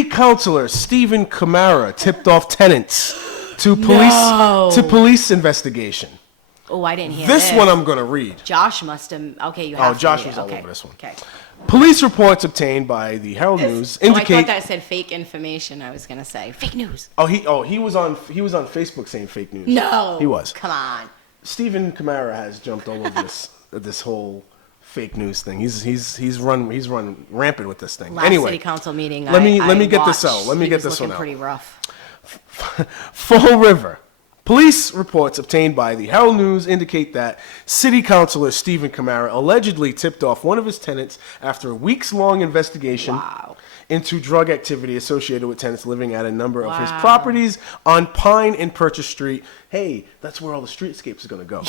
councilor Stephen Camara tipped off tenants to police investigation. Oh, I didn't hear This one I'm going to read. Josh must have. Okay, you have to Josh read it. was all Okay. over this one. Okay. Police reports obtained by the Herald News Oh, I indicate. thought that said fake information. I was gonna say fake news. He was on Facebook saying fake news. No, he was. Come on. Stephen Camara has jumped all over this whole fake news thing. He's run rampant with this thing. Last Anyway, city council meeting. let me get this watched, out. Let me he get was this one looking out. Pretty rough. Fall River. Police reports obtained by the Herald News indicate that City Councilor Stephen Camara allegedly tipped off one of his tenants after a weeks-long investigation Wow. into drug activity associated with tenants living at a number of his Wow. properties on Pine and Purchase Street. Hey, that's where all the streetscapes are going to go.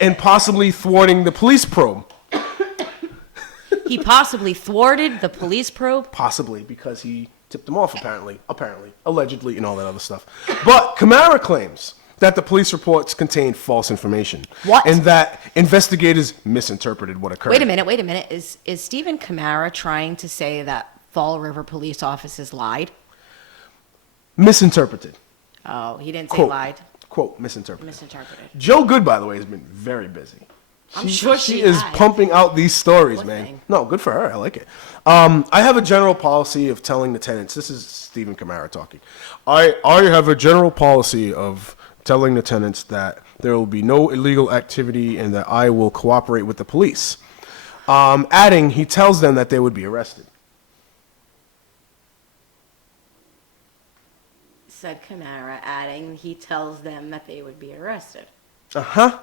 And possibly thwarting the police probe. He possibly thwarted the police probe. Possibly because he tipped them off, apparently, allegedly, and all that other stuff. But Camara claims that the police reports contained false information. What? And that investigators misinterpreted what occurred. Wait a minute. Is Stephen Camara trying to say that Fall River police officers lied? Misinterpreted. Oh, he didn't say Quote. lied. Quote, misinterpreted. Misinterpreted. Joe Good, by the way, has been very busy. I'm sure she is has. pumping out these stories, Poor man. thing. No, good for her. I like it. I have a general policy of telling the tenants. This is Stephen Camara talking. I have a general policy of telling the tenants that there will be no illegal activity and that I will cooperate with the police. Adding, he tells them that they would be arrested. Said Camara, adding, he tells them that they would be arrested. Uh-huh.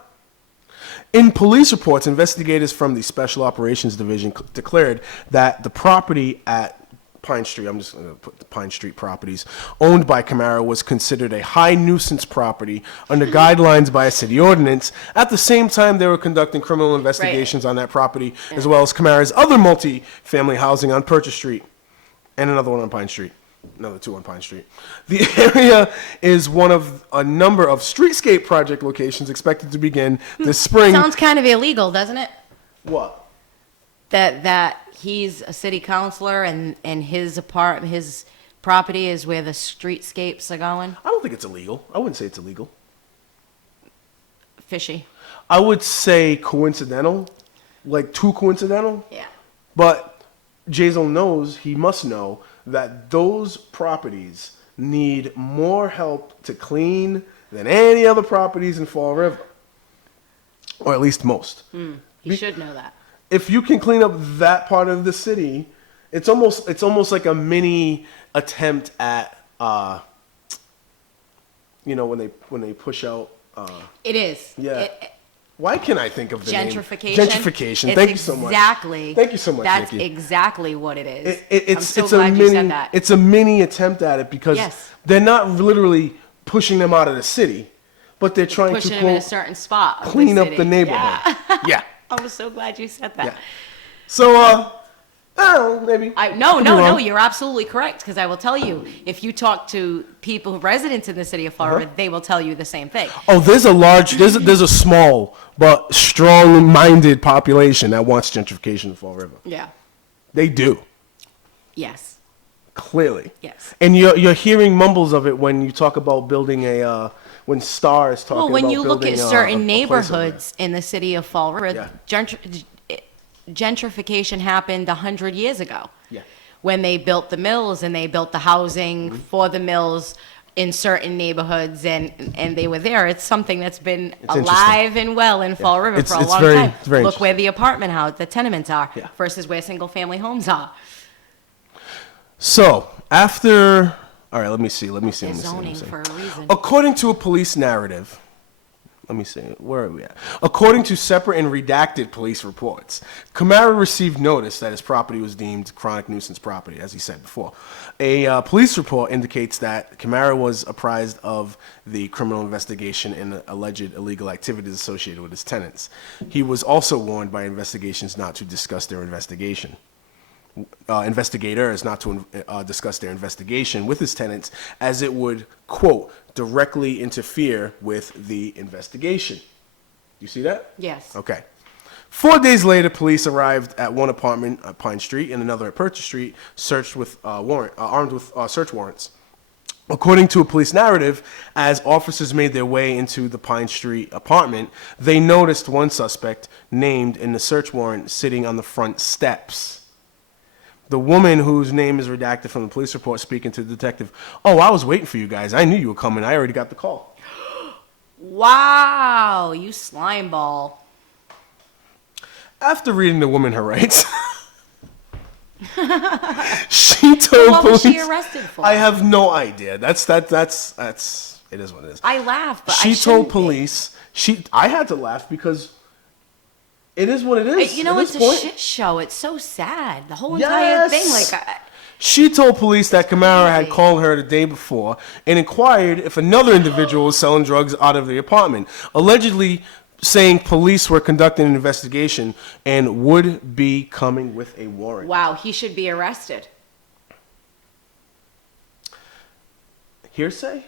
In police reports, investigators from the Special Operations Division declared that the property at Pine Street, I'm just going to put the Pine Street properties, owned by Camara was considered a high nuisance property under guidelines by a city ordinance. At the same time, they were conducting criminal investigations on that property, as well as Camara's other multi-family housing on Purchase Street and another one on Pine Street. Another two on Pine Street. The area is one of a number of streetscape project locations expected to begin this spring. Sounds kind of illegal, doesn't it? What? That he's a city councilor and his property is where the streetscapes are going. I don't think it's illegal. I wouldn't say it's illegal. Fishy. I would say coincidental, like too coincidental. Yeah. But Jason knows, he must know, that those properties need more help to clean than any other properties in Fall River. Or at least most. He should know that. If you can clean up that part of the city, it's almost like a mini attempt at when they push out It is. Yeah. Why can't I think of the name? Gentrification. Gentrification. It's Thank you so much. Exactly. Thank you so much, That's Nikki. exactly what it is. It's I'm so a glad mini, you said that. It's a mini attempt at it because Yes. they're not literally pushing them out of the city, but they're trying pushing to him in a quote, certain spot. of clean up city. the neighborhood. Yeah. Yeah. I was so glad you said that. Yeah. So, I don't know, maybe. No, Could be no, wrong. you're absolutely correct. Because I will tell you, if you talk to people, residents in the city of Fall River, they will tell you the same thing. Oh, there's a small but strong-minded population that wants gentrification in Fall River. Yeah. They do, Yes. clearly. Yes. And you're hearing mumbles of it when you talk about building when Star is talking Well, when about you look at building, certain a place over neighborhoods in the city of Fall River, gentrification happened 100 years ago. Yeah. When they built the mills and they built the housing for the mills in certain neighborhoods and they were there. It's something that's been alive and well in Fall River for a long time. Look where the apartment house, the tenements are versus where single family homes are. So, after, all right, let me see. They're zoning for a reason. According to a police narrative, let me see, where are we at? According to separate and redacted police reports, Camara received notice that his property was deemed chronic nuisance property, as he said before. A police report indicates that Camara was apprised of the criminal investigation and alleged illegal activities associated with his tenants. He was also warned by investigations not to discuss their investigation. Investigators not to discuss their investigation with his tenants as it would, quote, directly interfere with the investigation. You see that? Yes. Okay. 4 days later, police arrived at one apartment at Pine Street and another at Purchase Street, armed with search warrants. According to a police narrative, as officers made their way into the Pine Street apartment, they noticed one suspect named in the search warrant sitting on the front steps. The woman whose name is redacted from the police report speaking to the detective, "Oh, I was waiting for you guys. I knew you were coming. I already got the call." Wow, you slime ball. After reading the woman her rights, she told What police. was she arrested for? I have no idea. That's it is what it is. I laugh, but She I told shouldn't be. police. I had to laugh because it is what it is. You know, At it's this a point. shit show. It's so sad. The whole entire thing, Yes. like, She told police that Camara had Crazy. called her the day before and inquired if another individual was selling drugs out of the apartment, allegedly saying police were conducting an investigation and would be coming with a warrant. wow, he should be arrested. Hearsay?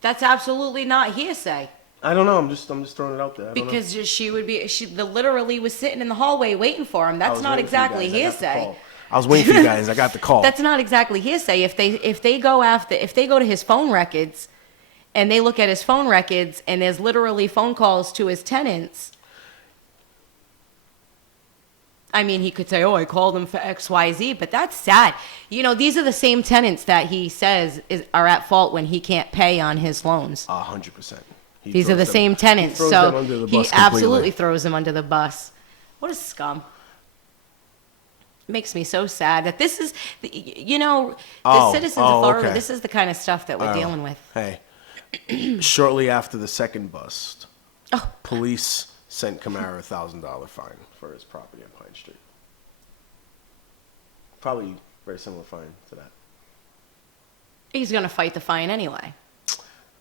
That's absolutely not hearsay. I don't know. I'm just throwing it out there. I don't know. Because she literally was sitting in the hallway waiting for him. I That's was not waiting for you exactly guys. I got the hearsay. call. I was waiting for you guys. I got the call. That's not exactly hearsay. If they go to his phone records and they look at his phone records and there's literally phone calls to his tenants, I mean, he could say, "Oh, I called him for XYZ," but that's sad. You know, these are the same tenants that he says are at fault when he can't pay on his loans. 100%. These are the same tenants, throws them so under the he bus completely. absolutely throws them under the bus. What a scum. It makes me so sad that this is, you know, the citizens of Fall River, okay. this is the kind of stuff that we're dealing with. Hey, shortly after the second bust, Oh. police sent Camara a $1,000 fine for his property on Pine Street. Probably very similar fine to that. He's going to fight the fine anyway.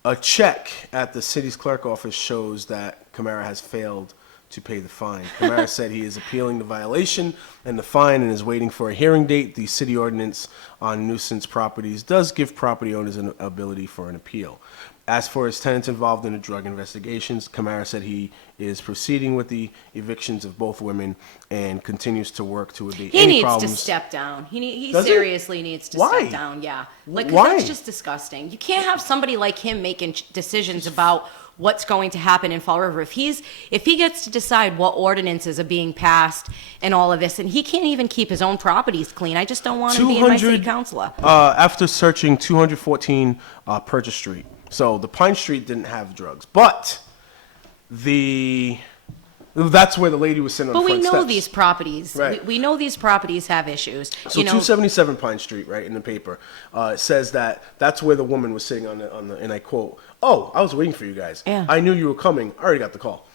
A check at the city's clerk office shows that Camara has failed to pay the fine. Camara said he is appealing the violation and the fine and is waiting for a hearing date. The city ordinance on nuisance properties does give property owners an ability for an appeal. As for his tenants involved in the drug investigations, Camara said he is proceeding with the evictions of both women and continues to work to abate He any needs problems. to step down. He Does he? seriously needs to Why? step down. Yeah, like 'cause Why? that's just disgusting. You can't have somebody like him making decisions about what's going to happen in Fall River. If he gets to decide what ordinances are being passed and all of this, and he can't even keep his own properties clean, I just don't want him being my city councilor. After searching 214 Purchase Street. So the Pine Street didn't have drugs, but that's where the lady was sitting on But the we front know steps. these properties. Right. We know these properties have issues. So You know, 277 Pine Street, right, in the paper, it says that that's where the woman was sitting on the, and I quote, "Oh, I was waiting for you guys. Yeah. I knew you were coming. I already got the call."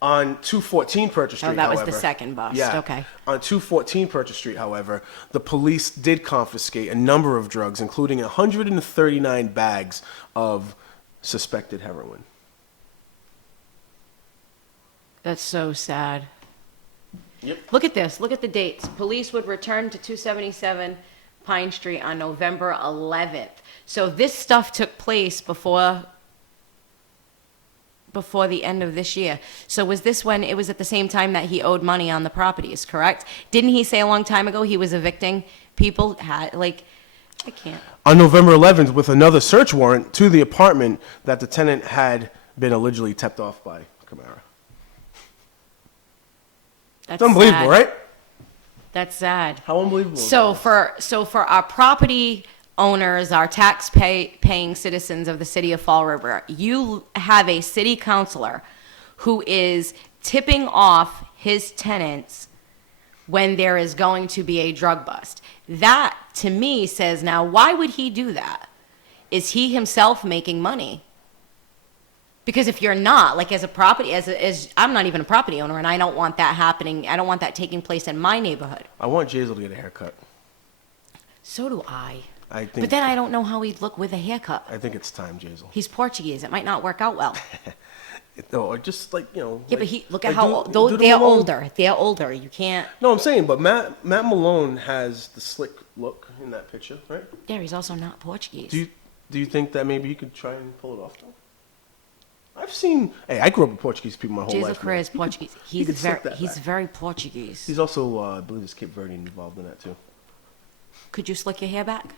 On 214 Purchase Street, that was the however- second bust. Yeah. Okay. On 214 Purchase Street, however, the police did confiscate a number of drugs, including 139 bags of suspected heroin. That's so sad. Yep. Look at this. Look at the dates. Police would return to 277 Pine Street on November 11th. So this stuff took place before the end of this year. So was this when it was at the same time that he owed money on the properties, correct? Didn't he say a long time ago he was evicting people? I can't. On November 11th, with another search warrant to the apartment that the tenant had been allegedly tipped off by Camara. That's It's unbelievable, sad. right? That's sad. How unbelievable. is So that? for our property owners, our paying citizens of the city of Fall River, you have a city councilor who is tipping off his tenants when there is going to be a drug bust. That to me says, now why would he do that? Is he himself making money? Because if you're not, like as a property, as I'm not even a property owner, and I don't want that happening. I don't want that taking place in my neighborhood. I want Jazel to get a haircut. So do I. I think. But then I don't know how he'd look with a haircut. I think it's time, Jazel. He's Portuguese. It might not work out well. Or just like, Yeah, like- but look at like how do- old. Though do the they're Malone- older. They're older. You can't. No, I'm saying, but Matt Malone has the slick look in that picture, right? Yeah, he's also not Portuguese. Do you think that maybe he could try and pull it off though? I've seen. Hey, I grew up with Portuguese people my whole Jesus life. man. Correa is Portuguese. He's could very, slip that he's back. very Portuguese. He's also, I believe, there's Cape Verdean involved in that too. Could you slick your hair back?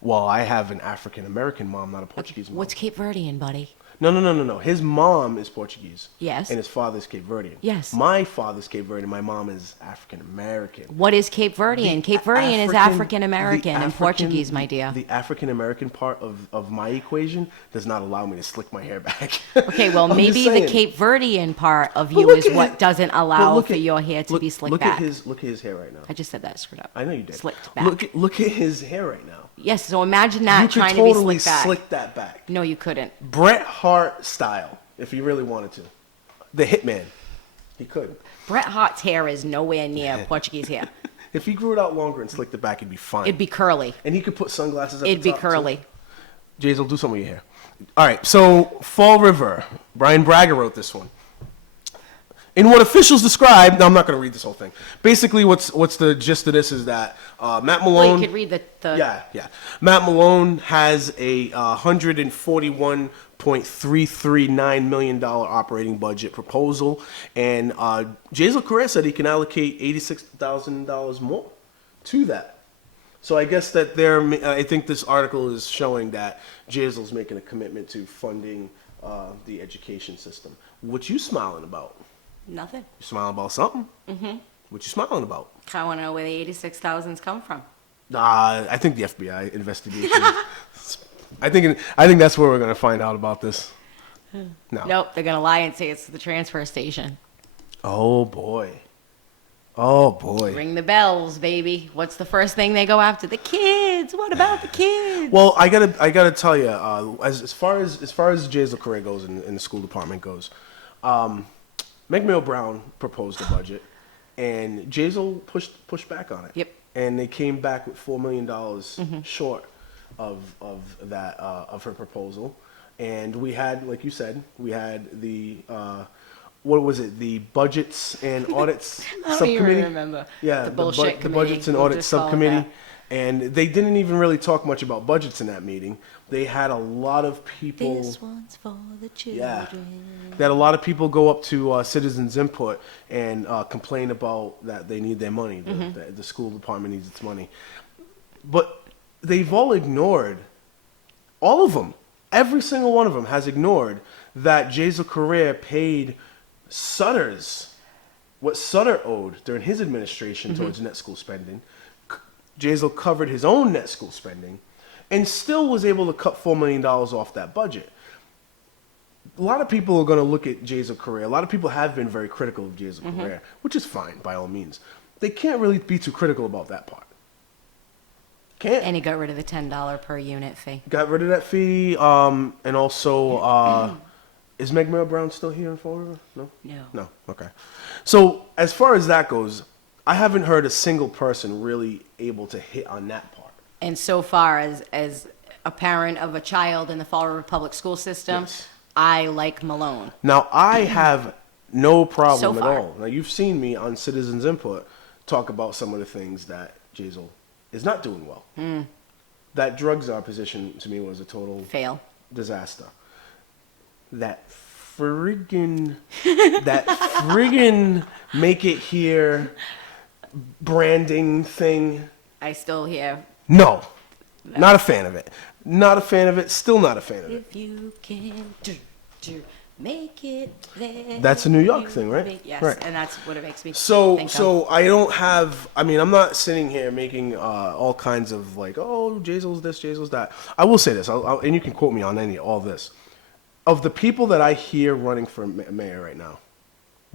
Well, I have an African American mom, not a Portuguese mom. What's Cape Verdean, buddy? No. His mom is Portuguese. Yes. And his father's Cape Verdean. Yes. My father's Cape Verdean. My mom is African American. What is Cape Verdean? Cape Verdean is African American and Portuguese, my dear. The African American part of my equation does not allow me to slick my hair back. Okay, well, I'm just maybe the saying. Cape Verdean part of But you look is at what it. doesn't But allow look for at- your hair to look- be slicked look back. Look at his hair right now. I just said that screwed up. I know you did. Slicked back. Look at his hair right now. Yes, so imagine that You could trying totally to be slicked back. slick that back. No, you couldn't. Bret Hart style, if you really wanted to. The Hitman. He could. Bret Hart's hair is nowhere near Portuguese hair. If he grew it out longer and slicked it back, it'd be fine. It'd be curly. And he could put sunglasses at It'd the be top, curly. Too. Jazel, do something with your hair. All right, so Fall River. Brian Braga wrote this one. In what officials described, now I'm not going to read this whole thing. Basically, what's the gist of this is that Matt Malone. Well, you could read the Yeah. Matt Malone has a $141.339 million operating budget proposal, and Jazel Correa said he can allocate $86,000 more to that. So I guess that I think this article is showing that Jazel's making a commitment to funding the education system. What you smiling about? nothing. You smiling about something? Mm-hmm. What you smiling about? I want to know where the 86,000's come from. I think the FBI investigation. I think that's where we're gonna find out about this. No. Nope, they're gonna lie and say it's the transfer station. Oh boy. Oh boy. Ring the bells, baby. What's the first thing they go after? The kids. What about the kids? Well, I gotta tell you, as far as Jazel Correa goes and the school department goes, Meg Mail Brown proposed a budget, and Jazel pushed back on it. Yep. And they came back with $4 million short of that of her proposal, and we had, like you said, we had the what was it? The budgets and audits I don't subcommittee. even remember. Yeah, The bullshit the committee. budgets and We'll audits just call it subcommittee. that. And they didn't even really talk much about budgets in that meeting. They had a lot of people. This one's for the children. Yeah. They had a lot of people go up to Citizens Input and complain about that they need their money. The school department needs its money. But they've all ignored, all of them, every single one of them has ignored that Jazel Correa paid Sutter's, what Sutter owed during his administration towards net school spending. Jazel covered his own net school spending and still was able to cut $4 million off that budget. A lot of people are going to look at Jazel Correa. A lot of people have been very critical of Jazel Correa, which is fine by all means. They can't really be too critical about that part. Can't. And he got rid of the $10 per unit fee. Got rid of that fee. And also, is Meg Mail Brown still here in Fall River? No? No. No. Okay. So as far as that goes, I haven't heard a single person really able to hit on that part. And so far as a parent of a child in the Fall River Public School System, Yes. I like Malone. Now, I have No problem So at far. all. Now, you've seen me on Citizens Input talk about some of the things that Jazel is not doing well. That drug czar position to me was a total Fail. disaster. That friggin' make it here branding thing. I still hear, No, not a fan of it. Not a fan of it. Still not a fan of it. if you can make it there. That's a New York you thing, right? Yes, Right. and that's what it makes me So, think of. so I don't have. I mean, I'm not sitting here making all kinds of like, oh, Jazel's this, Jazel's that. I will say this, and you can quote me on all this. Of the people that I hear running for mayor right now,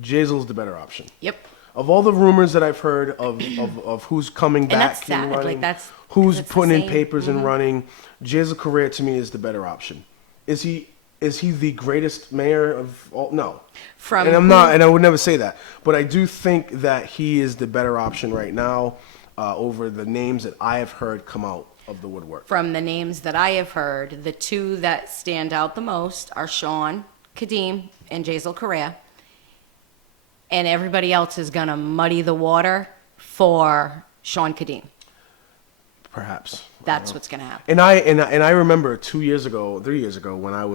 Jazel's the better option. Yep. Of all the rumors that I've heard of who's coming back that's and sad, like, running, that's who's the putting in same- papers and running, Jazel Correa to me is the better option. Is he the greatest mayor of all? No. From and I'm who- not, and I would never say that, but I do think that he is the better option right now over the names that I have heard come out of the woodwork. From the names that I have heard, the two that stand out the most are Sean Kadim and Jazel Correa. And everybody else is going to muddy the water for Sean Kadim. Perhaps. That's what's going to happen. And I remember 3 years ago, when I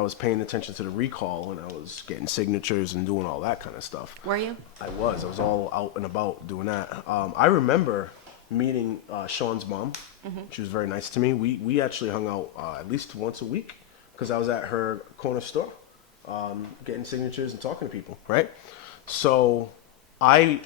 was paying attention to the recall and I was getting signatures and doing all that kind of stuff. Were you? I was all out and about doing that. I remember meeting Sean's mom. She was very nice to me. We actually hung out at least once a week because I was at her corner store getting signatures and talking to people, right? So I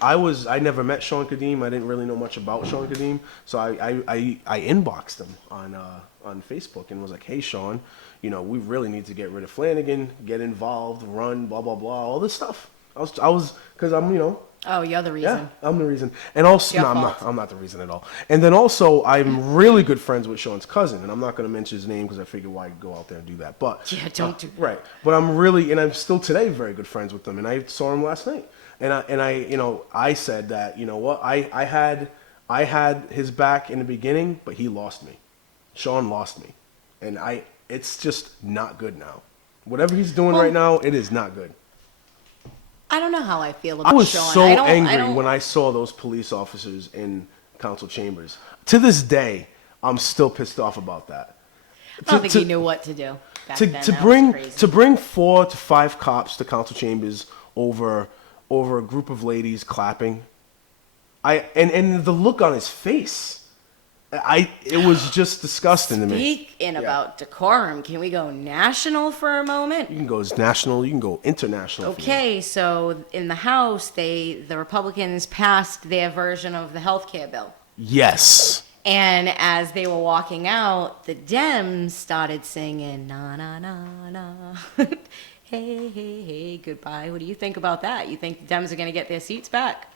never met Sean Kadim. I didn't really know much about Sean Kadim. So I inboxed him on Facebook and was like, hey, Sean, we really need to get rid of Flanagan, get involved, run, blah, blah, blah, all this stuff. I was, because I'm, Oh, you're the reason. yeah, I'm the reason. And also, Your no, fault. I'm not the reason at all. And then also, I'm really good friends with Sean's cousin, and I'm not going to mention his name because I figured why go out there and do that. But Yeah, don't do that. Right. But I'm still today very good friends with them, and I saw him last night. And I said that, what, I had his back in the beginning, but he lost me. Sean lost me, and it's just not good now. Whatever he's doing Well- right now, it is not good. I don't know how I feel I about was Sean. so I don't- angry when I saw those police officers in council chambers. To this day, I'm still pissed off about that. I don't think he knew what to do back to, then. to That bring was crazy. to bring 4 to 5 cops to council chambers over a group of ladies clapping. And the look on his face. It was just disgusting to me. Speaking about decorum, can we go national for a moment? You can go as national, you can go international. if you want. Okay, so in the House, the Republicans passed their version of the health care bill. Yes. And as they were walking out, the Dems started singing, na, na, na, na. Hey, hey, hey, goodbye. What do you think about that? You think the Dems are going to get their seats back?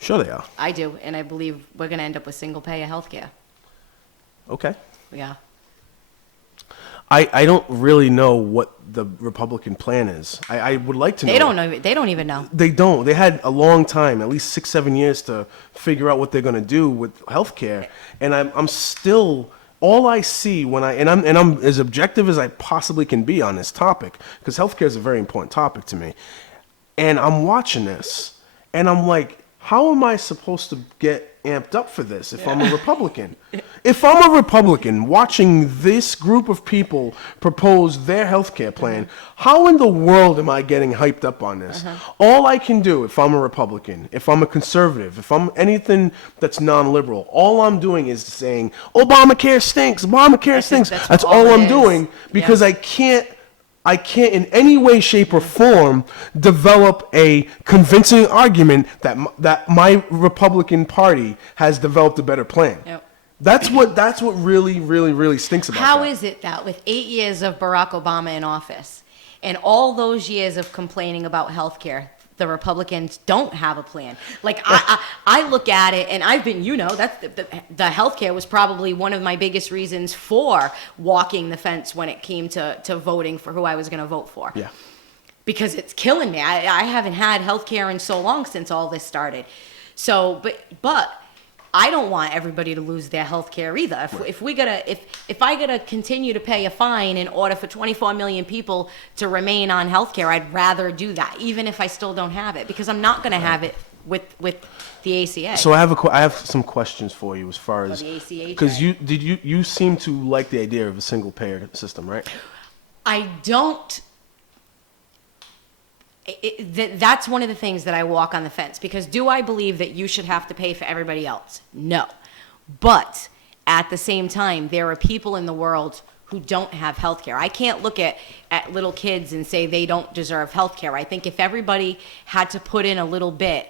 Sure they are. I do, and I believe we're going to end up with single-payer health care. Okay. Yeah. I don't really know what the Republican plan is. I would like to know. They don't know. They don't even know. They don't. They had a long time, at least 6-7 years, to figure out what they're going to do with healthcare. And I'm still, all I see when I'm as objective as I possibly can be on this topic, because healthcare is a very important topic to me. And I'm watching this, and I'm like, how am I supposed to get amped up for this if I'm a Republican? If I'm a Republican watching this group of people propose their healthcare plan, how in the world am I getting hyped up on this? All I can do if I'm a Republican, if I'm a conservative, if I'm anything that's non-liberal, all I'm doing is saying, Obamacare stinks, Obamacare stinks. that's That's all all it I'm is. doing because Yeah. I can't in any way, shape, or form develop a convincing argument that my Republican Party has developed a better plan. Yep. That's what really, really, really stinks about How that. is it that with 8 years of Barack Obama in office and all those years of complaining about healthcare, the Republicans don't have a plan? Like I look at it, and I've been, that's the healthcare was probably one of my biggest reasons for walking the fence when it came to voting for who I was going to vote for. Yeah. Because it's killing me. I haven't had healthcare in so long since all this started. So, but I don't want everybody to lose their health care either. If I gotta continue to pay a fine in order for 24 million people to remain on health care, I'd rather do that, even if I still don't have it, because I'm not gonna have it with the ACA. So I have some questions for you as far as the ACHA. because you seem to like the idea of a single payer system, right? I don't. That's one of the things that I walk on the fence, because do I believe that you should have to pay for everybody else? No. But at the same time, there are people in the world who don't have health care. I can't look at little kids and say they don't deserve health care. I think if everybody had to put in a little bit,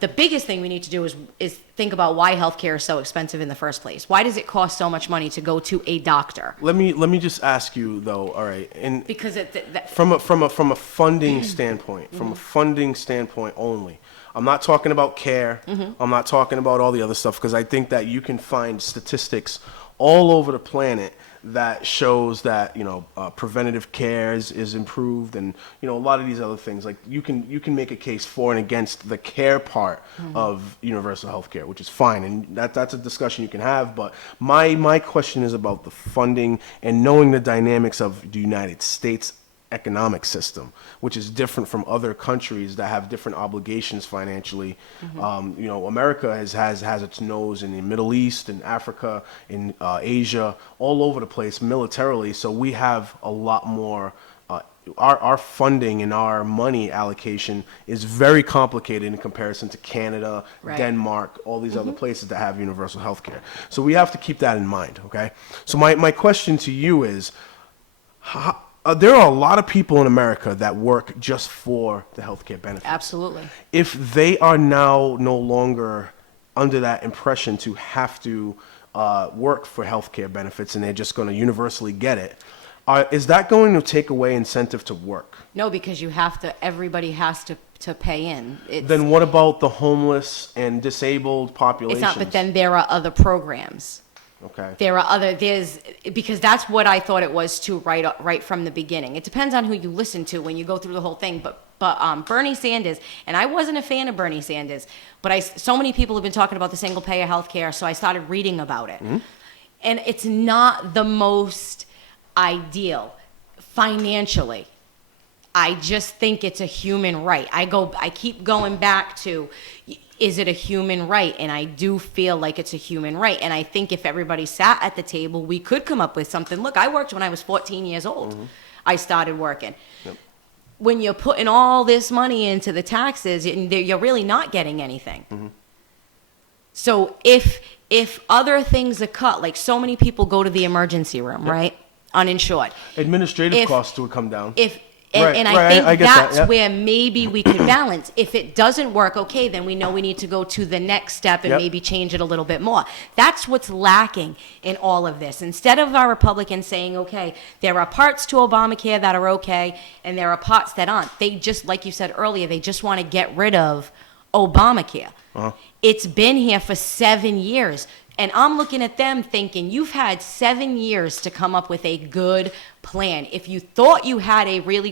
the biggest thing we need to do is think about why healthcare is so expensive in the first place. Why does it cost so much money to go to a doctor? Let me just ask you though. All right, and Because from a funding standpoint, from a funding standpoint only. I'm not talking about care. I'm not talking about all the other stuff, because I think that you can find statistics all over the planet that shows that preventative care is improved, and a lot of these other things. Like you can make a case for and against the care part of universal health care, which is fine, and that's a discussion you can have. But my question is about the funding and knowing the dynamics of the United States economic system, which is different from other countries that have different obligations financially. America has its nose in the Middle East, in Africa, in Asia, all over the place militarily. So we have a lot more. Our funding and our money allocation is very complicated in comparison to Canada, Right. Denmark, all these other places that have universal health care. So we have to keep that in mind, okay? So my question to you is, there are a lot of people in America that work just for the healthcare benefits. Absolutely. If they are now no longer under that impression to have to work for healthcare benefits, and they're just going to universally get it, is that going to take away incentive to work? No, because everybody has to pay in. Then what about the homeless and disabled populations? It's not, but then there are other programs. Okay. Because that's what I thought it was too, right from the beginning. It depends on who you listen to when you go through the whole thing. But Bernie Sanders, and I wasn't a fan of Bernie Sanders, but so many people have been talking about the single payer health care, so I started reading about it. And it's not the most ideal financially. I just think it's a human right. I keep going back to, is it a human right? And I do feel like it's a human right. And I think if everybody sat at the table, we could come up with something. Look, I worked when I was 14 years old. I started working. Yep. When you're putting all this money into the taxes, you're really not getting anything. So if other things are cut, like so many people go to the emergency room, right? Uninsured. Administrative costs would come down. And I Right, think I get that's that, yeah. where maybe we could balance. If it doesn't work, okay, then we know we need to go to the next step and Yep. maybe change it a little bit more. That's what's lacking in all of this. Instead of our Republicans saying, okay, there are parts to Obamacare that are okay, and there are parts that aren't. They just, like you said earlier, they just want to get rid of Obamacare. It's been here for 7 years. And I'm looking at them thinking, you've had 7 years to come up with a good plan. If you thought you had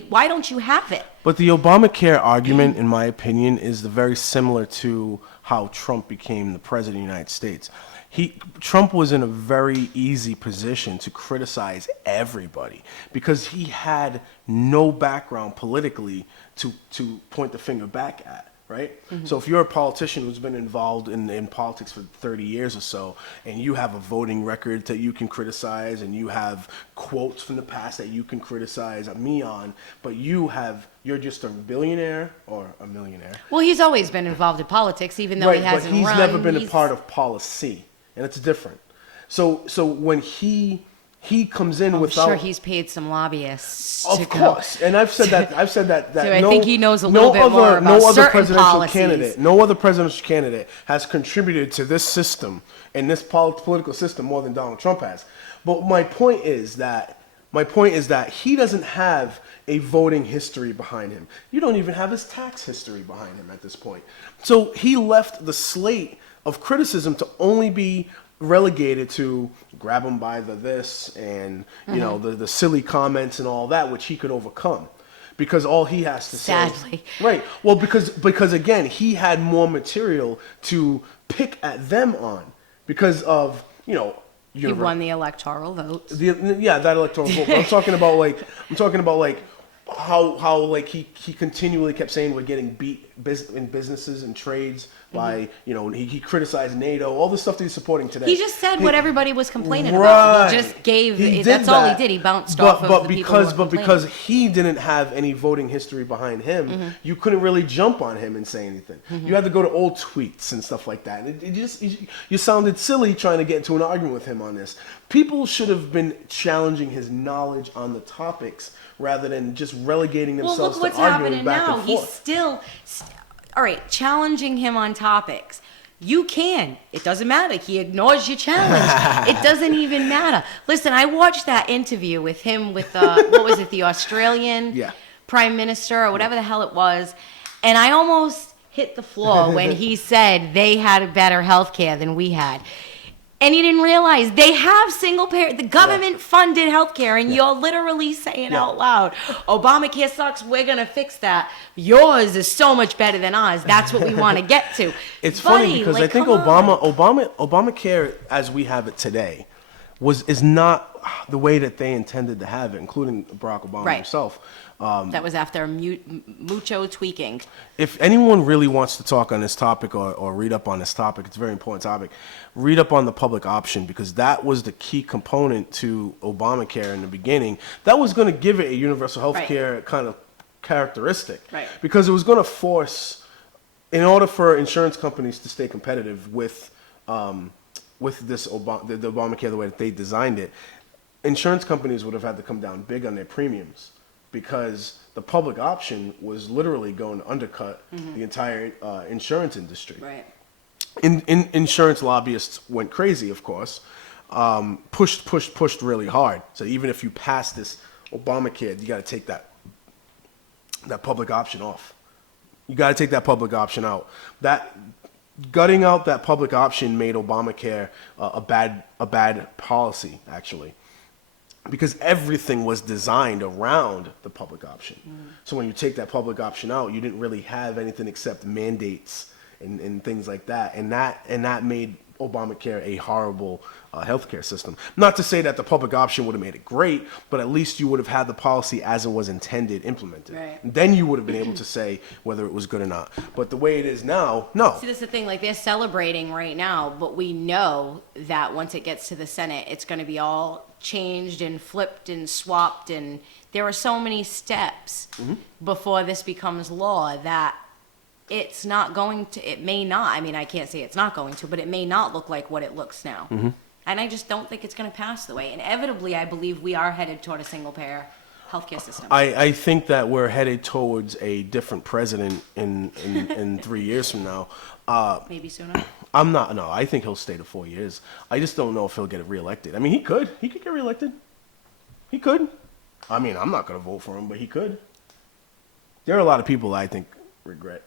why don't you have it? But the Obamacare argument, in my opinion, is very similar to how Trump became the president of the United States. Trump was in a very easy position to criticize everybody because he had no background politically to point the finger back at. Right? So if you're a politician who's been involved in politics for 30 years or so, and you have a voting record that you can criticize, and you have quotes from the past that you can criticize me on, but you're just a billionaire or a millionaire. Well, he's always been involved in politics, even though he hasn't but he's run. never been a part of policy, and it's different. So when he comes in without. I'm sure he's paid some lobbyists. Of course, and I've said that. So I think he knows a little bit more about certain policies. No other presidential candidate has contributed to this system and this political system more than Donald Trump has. But my point is that he doesn't have a voting history behind him. You don't even have his tax history behind him at this point. So he left the slate of criticism to only be relegated to grab him by the this and the silly comments and all that, which he could overcome, because all he has to Sadly. say, right? Well, because again, he had more material to pick at them on because of He won the electoral votes. that electoral vote. But I'm talking about like how like he continually kept saying we're getting beat in businesses and trades by he criticized NATO, all the stuff that he's supporting today. He just said what everybody was complaining about. He just gave. That's all he did. He bounced off of the people who were but because he didn't have any voting history behind him, you couldn't really jump on him and say anything. You had to go to old tweets and stuff like that. And you sounded silly trying to get into an argument with him on this. People should have been challenging his knowledge on the topics rather than just relegating themselves look what's to arguing happening back now. and He's forth. still, all right, challenging him on topics. You can. It doesn't matter. He ignores your challenge. It doesn't even matter. Listen, I watched that interview with him with what was it, the Australian Prime Minister or whatever the hell it was, and I almost hit the floor when he said they had better health care than we had. And you didn't realize they have single parent, the government funded healthcare, and you're literally saying out loud, Obamacare sucks, we're going to fix that. Yours is so much better than ours. That's what we want to get to. It's Buddy, funny because like, I think come on. Obamacare as we have it today is not the way that they intended to have it, including Barack Obama himself. That was after mucho tweaking. If anyone really wants to talk on this topic or read up on this topic, it's a very important topic. Read up on the public option because that was the key component to Obamacare in the beginning. That was going to give it a universal health care kind of characteristic. Right. Because it was going to force, in order for insurance companies to stay competitive with this the Obamacare the way that they designed it, insurance companies would have had to come down big on their premiums. Because the public option was literally going to undercut the entire insurance industry. Right. Insurance lobbyists went crazy, of course, pushed really hard. So even if you pass this Obamacare, you got to take that public option off. You got to take that public option out. That gutting out that public option made Obamacare a bad policy, actually. Because everything was designed around the public option. So when you take that public option out, you didn't really have anything except mandates and things like that. And that made Obamacare a horrible healthcare system. Not to say that the public option would have made it great, but at least you would have had the policy as it was intended implemented. Right. Then you would have been able to say whether it was good or not. But the way it is now, no. See, that's the thing. Like, they're celebrating right now, but we know that once it gets to the Senate, it's going to be all changed and flipped and swapped, and there are so many steps before this becomes law that it's not going to, it may not, I mean, I can't say it's not going to, but it may not look like what it looks now. And I just don't think it's going to pass the way. Inevitably, I believe we are headed toward a single-payer healthcare system. I think that we're headed towards a different president in 3 years from now. Maybe sooner. I think he'll stay to 4 years. I just don't know if he'll get reelected. I mean, he could get reelected. He could. I mean, I'm not going to vote for him, but he could. There are a lot of people I think regret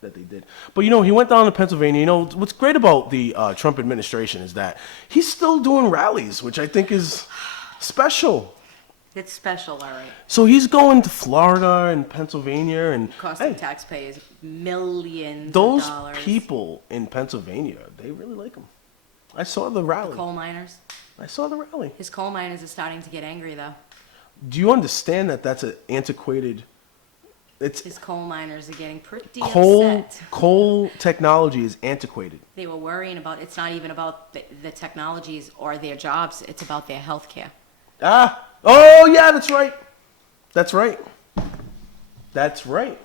that they did. But, he went down to Pennsylvania. What's great about the Trump administration is that he's still doing rallies, which I think is special. It's special, all right. So he's going to Florida and Pennsylvania and Costing taxpayers millions those of dollars. people in Pennsylvania, they really like him. I saw the rally. Coal miners. I saw the rally. His coal miners are starting to get angry, though. Do you understand that that's an antiquated? His coal miners are getting pretty upset. Coal technology is antiquated. They were worrying about, it's not even about the technologies or their jobs, it's about their health care. Oh yeah, that's right. That's right. That's right.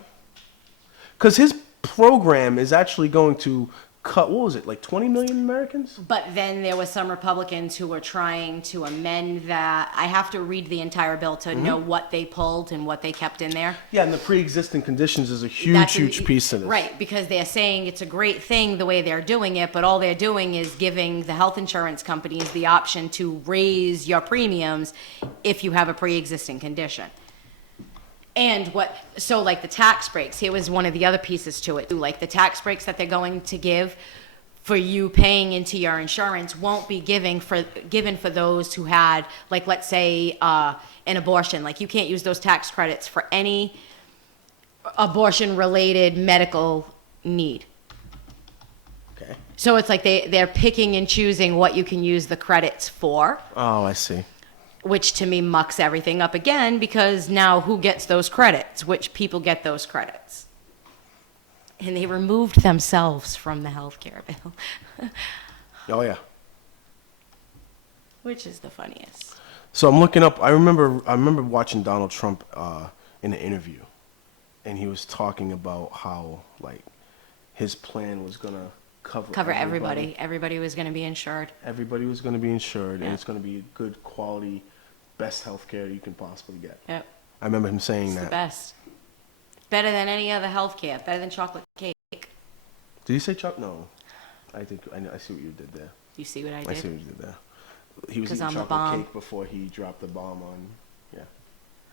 Because his program is actually going to cut, what was it, like 20 million Americans? But then there were some Republicans who were trying to amend that. I have to read the entire bill to know what they pulled and what they kept in there. Yeah, and the pre-existing conditions is a huge piece of this. Right, because they're saying it's a great thing the way they're doing it, but all they're doing is giving the health insurance companies the option to raise your premiums if you have a pre-existing condition. And like the tax breaks, here was one of the other pieces to it, like the tax breaks that they're going to give for you paying into your insurance won't be given for those who had, like, let's say, an abortion. Like, you can't use those tax credits for any abortion-related medical need. Okay. So it's like they're picking and choosing what you can use the credits for, Oh, I see. which to me mucks everything up again, because now who gets those credits? Which people get those credits? And they removed themselves from the healthcare bill, Oh, yeah. which is the funniest. So I'm looking up. I remember watching Donald Trump in an interview, and he was talking about how like his plan was gonna cover Everybody. Everybody was going to be insured. Everybody was gonna be insured, and Yeah. it's gonna be good quality, best healthcare you can possibly get. Yep. I remember him saying It's the that. best. Better than any other healthcare. Better than chocolate cake. Did he say Chuck? No. I think I see what you did there. You see what I I see did? what you did there. He was 'Cause eating I'm the chocolate bomb. cake before he dropped the bomb on. Yeah,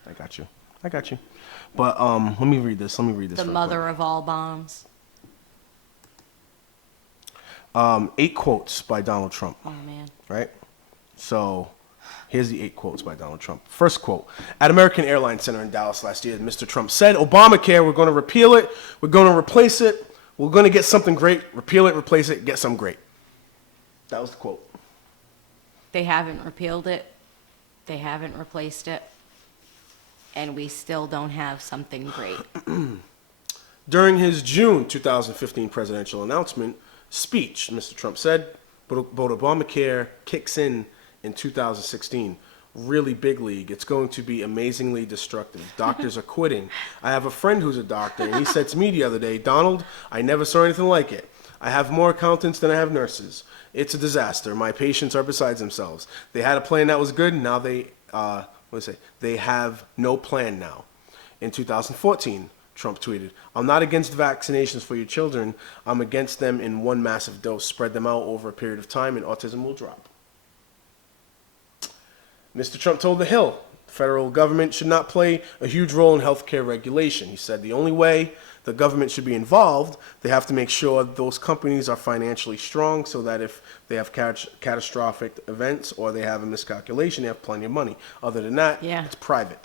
I got you. I got you. But let me read this. The real quick. mother of all bombs. 8 quotes by Donald Trump. Oh, man. Right? So here's the 8 quotes by Donald Trump. First quote. At American Airlines Center in Dallas last year, Mr. Trump said, Obamacare, we're going to repeal it. We're going to replace it. We're going to get something great. Repeal it, replace it, get something great. That was the quote. They haven't repealed it. They haven't replaced it. And we still don't have something great. During his June 2015 presidential announcement speech, Mr. Trump said, but Obamacare kicks in 2016. Really big league. It's going to be amazingly destructive. Doctors are quitting. I have a friend who's a doctor, and he said to me the other day, Donald, I never saw anything like it. I have more accountants than I have nurses. It's a disaster. My patients are besides themselves. They had a plan that was good. Now they have no plan now. In 2014, Trump tweeted, I'm not against vaccinations for your children. I'm against them in one massive dose. Spread them out over a period of time and autism will drop. Mr. Trump told The Hill, the federal government should not play a huge role in healthcare regulation. He said the only way the government should be involved, they have to make sure those companies are financially strong so that if they have catastrophic events or they have a miscalculation, they have plenty of money. Other than that, Yeah. it's private.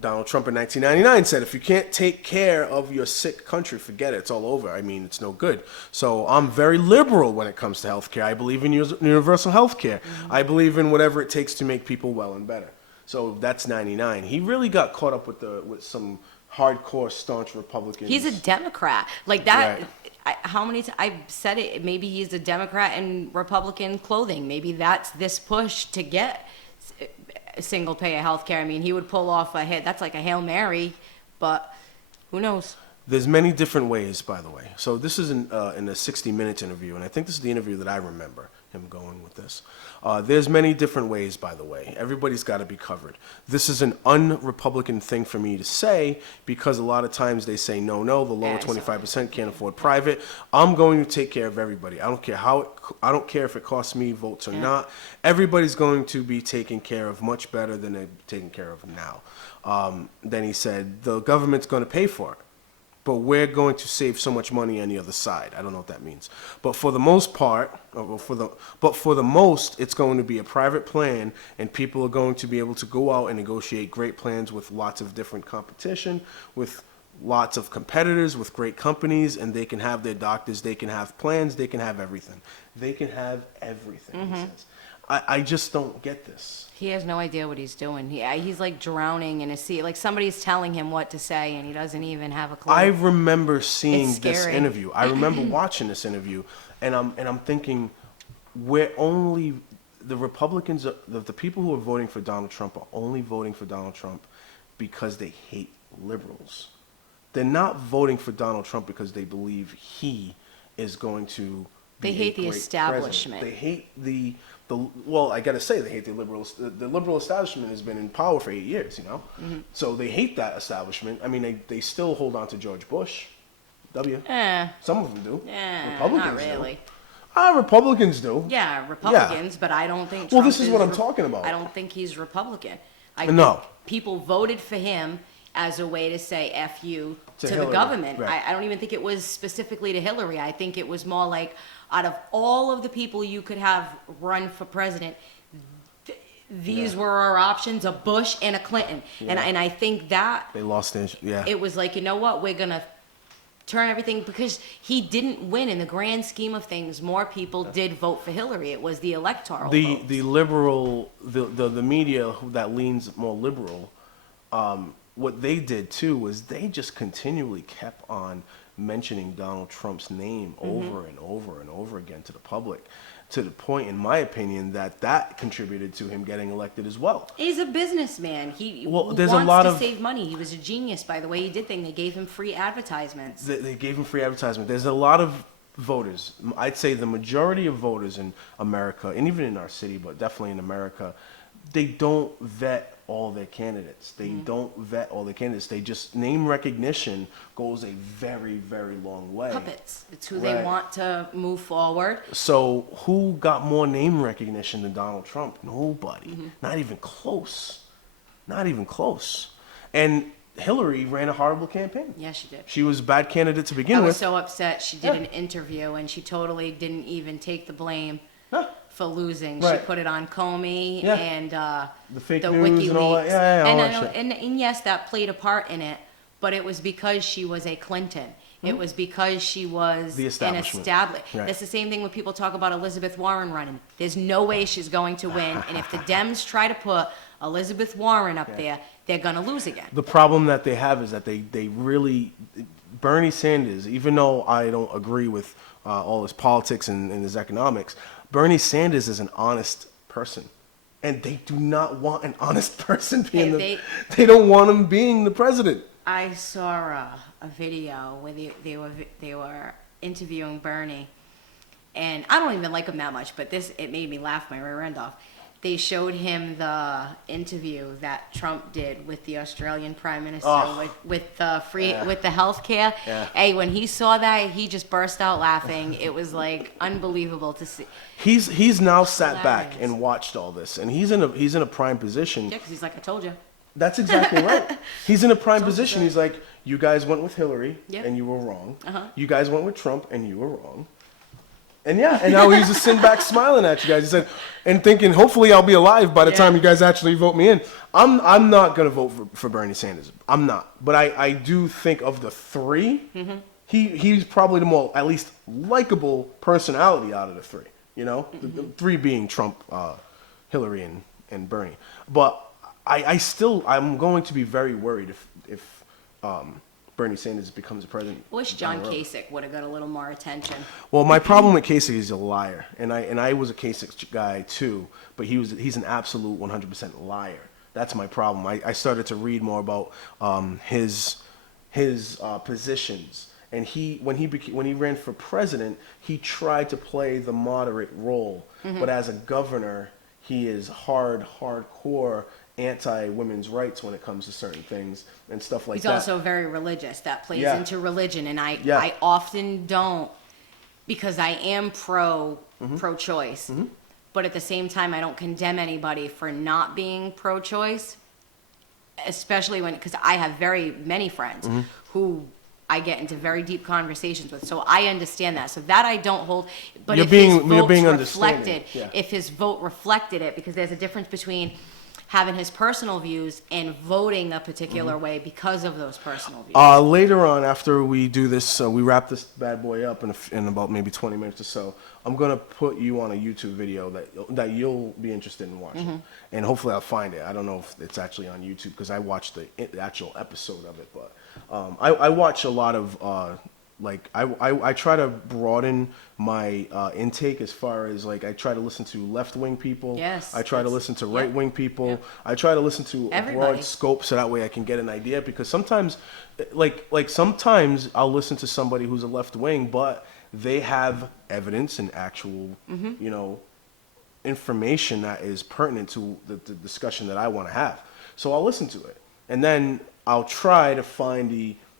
Donald Trump in 1999 said, if you can't take care of your sick country, forget it. It's all over. I mean, it's no good. So I'm very liberal when it comes to healthcare. I believe in universal healthcare. I believe in whatever it takes to make people well and better. So that's 99. He really got caught up with some hardcore, staunch Republicans. He's a Democrat. Like that. Right. How many times I've said it? Maybe he's a Democrat in Republican clothing. Maybe that's this push to get single payer health care. I mean, he would pull off a hit. That's like a Hail Mary, but who knows? There's many different ways, by the way. So this is in a 60 Minutes interview, and I think this is the interview that I remember him going with this. There's many different ways, by the way. Everybody's got to be covered. This is an un-Republican thing for me to say because a lot of times they say, no, the lower 25% can't afford private. I'm going to take care of everybody. I don't care I don't care if it costs me votes or not. Everybody's going to be taken care of much better than they're taken care of now. Then he said, the government's going to pay for it. But we're going to save so much money on the other side. I don't know what that means. But for the most part, it's going to be a private plan, and people are going to be able to go out and negotiate great plans with lots of different competition, with lots of competitors, with great companies, and they can have their doctors, they can have plans, they can have everything. They can have everything, he says. I just don't get this. He has no idea what he's doing. He's like drowning in a sea. Like somebody's telling him what to say, and he doesn't even have a clue. I remember seeing It's this scary. interview. I remember watching this interview, and I'm thinking, we're only the Republicans, the people who are voting for Donald Trump are only voting for Donald Trump because they hate liberals. They're not voting for Donald Trump because they believe he is going to. They hate the establishment. They hate the well, I gotta say they hate the liberals. The liberal establishment has been in power for 8 years, you know. Mm-hmm. So they hate that establishment. I mean, they still hold on to George Bush. Some of them do. Not really. Republicans do. Yeah, Republicans, but I don't think. Well, Trump this is what I'm talking about. I don't think he's Republican. No. think people voted for him as a way to say "f you" to the Hillary, government. right. I don't even think it was specifically to Hillary. I think it was more like, out of all of the people you could have run for president, these were our options, a Bush and a Clinton. And I think that They lost their, yeah. it was like, you know what, we're going to turn everything, because he didn't win in the grand scheme of things. More people did vote for Hillary. It was the electoral vote. The liberal, the media that leans more liberal, what they did too was they just continually kept on mentioning Donald Trump's name over and over and over again to the public, to the point, in my opinion, that contributed to him getting elected as well. He's a businessman. He there's wants a lot to of save money. He was a genius by the way he did things. They gave him free advertisements. They gave him free advertisement. There's a lot of voters. I'd say the majority of voters in America, and even in our city, but definitely in America, they don't vet all their candidates. They don't vet all their candidates. They just, name recognition goes a very, very long way. Puppets. It's who they Right. want to move forward. So who got more name recognition than Donald Trump? Nobody. Not even close. Not even close. And Hillary ran a horrible campaign. Yeah, she did. She was a bad candidate to begin I was with. so upset. She did Yeah. an interview and she totally didn't even take the blame Huh. for losing. Right. She put it on Comey Yeah. and The fake the news WikiLeaks. and all that. Yeah, and, all I that know, shit. and yes, that played a part in it, but it was because she was a Clinton. It was because she was The an establishment. established. Right. That's the same thing when people talk about Elizabeth Warren running. There's no way she's going to win, and if the Dems try to put Elizabeth Warren up there, they're gonna lose again. The problem that they have is that they really, Bernie Sanders, even though I don't agree with all his politics and his economics, Bernie Sanders is an honest person. And they do not want an honest person being they don't want him being the president. I saw a video where they were interviewing Bernie, and I don't even like him that much, but it made me laugh my rear end off. They showed him the interview that Trump did with the Australian Prime Minister with the with the healthcare. Yeah. Hey, when he saw that, he just burst out laughing. It was like unbelievable to see. He's now sat back Hilarious. and watched all this, and he's in a prime position. Yeah, because he's like, I told you. That's exactly right. He's in a prime So position. good. He's like, you guys went with Hillary, Yep. and you were wrong. Uh-huh. You guys went with Trump, and you were wrong. And yeah, and now he's just sitting back smiling at you guys. He said, and thinking, hopefully I'll be alive by the time you guys actually vote me in. I'm not gonna vote for Bernie Sanders. I'm not. But I do think of the three, he's probably the more at least likable personality out of the three. You know, the three being Trump, Hillary, and Bernie. But I'm going to be very worried if Bernie Sanders becomes the president. I wish down John the road. Kasich would have got a little more attention. Well, my problem with Kasich is he's a liar, and I was a Kasich guy too, but he's an absolute 100% liar. That's my problem. I started to read more about his positions, and when he ran for president, he tried to play the moderate role, but as a governor, he is hardcore anti-women's rights when it comes to certain things and stuff like He's that. also very religious. That plays Yeah. into religion, and I Yeah. I often don't, because I am Mm-hmm. pro-choice, but at the same time I don't condemn anybody for not being pro-choice, especially because I have very many friends Mm-hmm. who I get into very deep conversations with, so I understand that. So that I don't hold. But You're if being- his you're votes being understanding. reflected, Yeah. if his vote reflected it, because there's a difference between having his personal views and voting a particular Mm-hmm. way because of those personal views. Later on, after we do this, we wrap this bad boy up in about maybe 20 minutes or so. I'm gonna put you on a YouTube video that you'll be interested in watching, and hopefully I'll find it. I don't know if it's actually on YouTube because I watched the actual episode of it, but I watch a lot of I try to broaden my intake as far as I try to listen to left-wing people. Yes, I try to that's- listen to yeah. right-wing people. Yeah. I try to listen to a Everybody. broad scope so that way I can get an idea, because sometimes sometimes I'll listen to somebody who's a left-wing, but they have evidence and actual information that is pertinent to the discussion that I want to have. So I'll listen to it, and then I'll try to find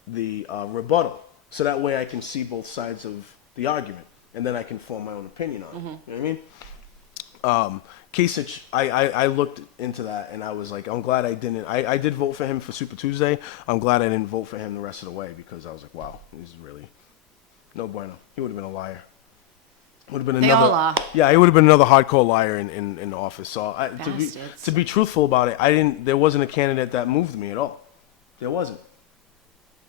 the rebuttal, so that way I can see both sides of the argument, and then I can form my own opinion on it. You know what I mean? Kasich, I looked into that, and I was like, I'm glad I didn't. I did vote for him for Super Tuesday. I'm glad I didn't vote for him the rest of the way, because I was like, wow, he's really no bueno. He would have been a liar. Would have been They another. all are. Yeah, he would have been another hardcore liar in office. So Bastards. to be truthful about it, I didn't. There wasn't a candidate that moved me at all. There wasn't.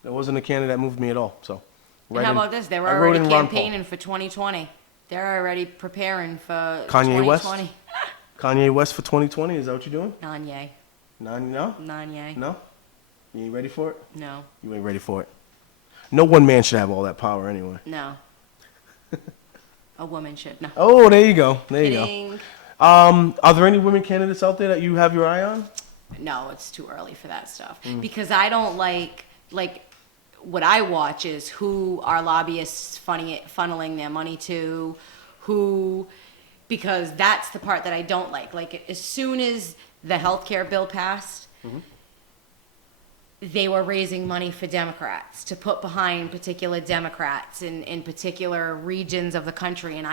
There wasn't a candidate that moved me at all. So. And how about this? They're I wrote already in Ron Paul. campaigning for 2020. They're already preparing for Kanye West? 2020. Kanye West for 2020. Is that what you're doing? Kanye. No. Kanye. No. You ain't ready for it. No. You ain't ready for it. No one man should have all that power anyway. No. A woman should. No. Oh, there you go. There you Kidding. go. Are there any women candidates out there that you have your eye on? No, it's too early for that stuff. Mm. Because I don't like what I watch is who are lobbyists funneling their money to, because that's the part that I don't like. Like, as soon as the healthcare bill passed, Mm-hmm. they were raising money for Democrats to put behind particular Democrats in particular regions of the country. And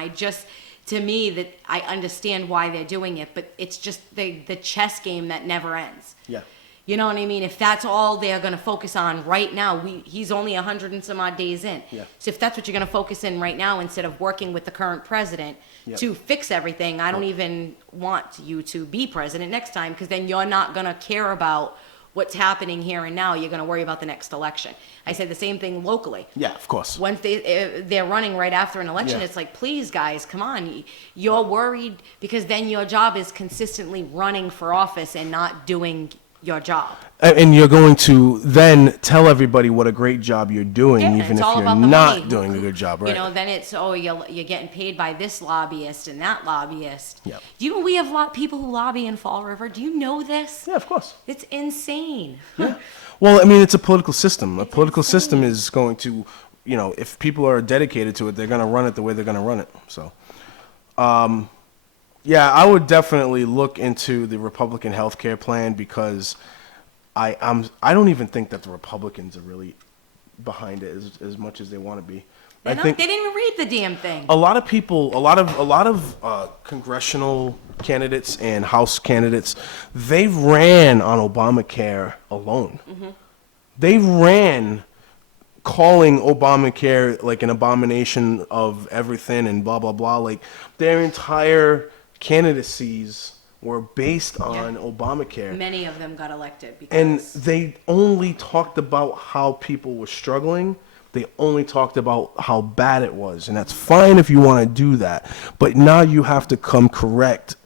to me, that I understand why they're doing it, but it's just the chess game that never ends. Yeah. You know what I mean? If that's all they're going to focus on right now, he's only 100 and some odd days in. Yeah. So if that's what you're going to focus in right now, instead of working with the current president Yep. to fix everything, I don't even want you to be president next time, because then you're not going to care about what's happening here and now. You're going to worry about the next election. I say the same thing locally. Yeah, of course. Once they're running right after an election, Yeah. it's like, please, guys, come on. You're worried because then your job is consistently running for office and not doing your job. And you're going to then tell everybody what a great job you're doing, Yeah, even it's if all you're about the not money. doing a good job, right? You know, then it's, you're getting paid by this lobbyist and that lobbyist. Yep. Do you know we have people who lobby in Fall River? Do you know this? Yeah, of course. It's insane. Yeah. Well, I mean, it's a political system. A political system is going to, if people are dedicated to it, they're going to run it the way they're going to run it. So, yeah, I would definitely look into the Republican health care plan, because I don't even think that the Republicans are really behind it as much as they want to be. They didn't even read the damn thing. A lot of people, a lot of congressional candidates and House candidates, they ran on Obamacare alone. Mm-hmm. They ran calling Obamacare like an abomination of everything and blah, blah, blah. Like, their entire candidacies were based on Obamacare. Many of them got elected because... And they only talked about how people were struggling. They only talked about how bad it was. And that's fine if you want to do that. But now you have to come correct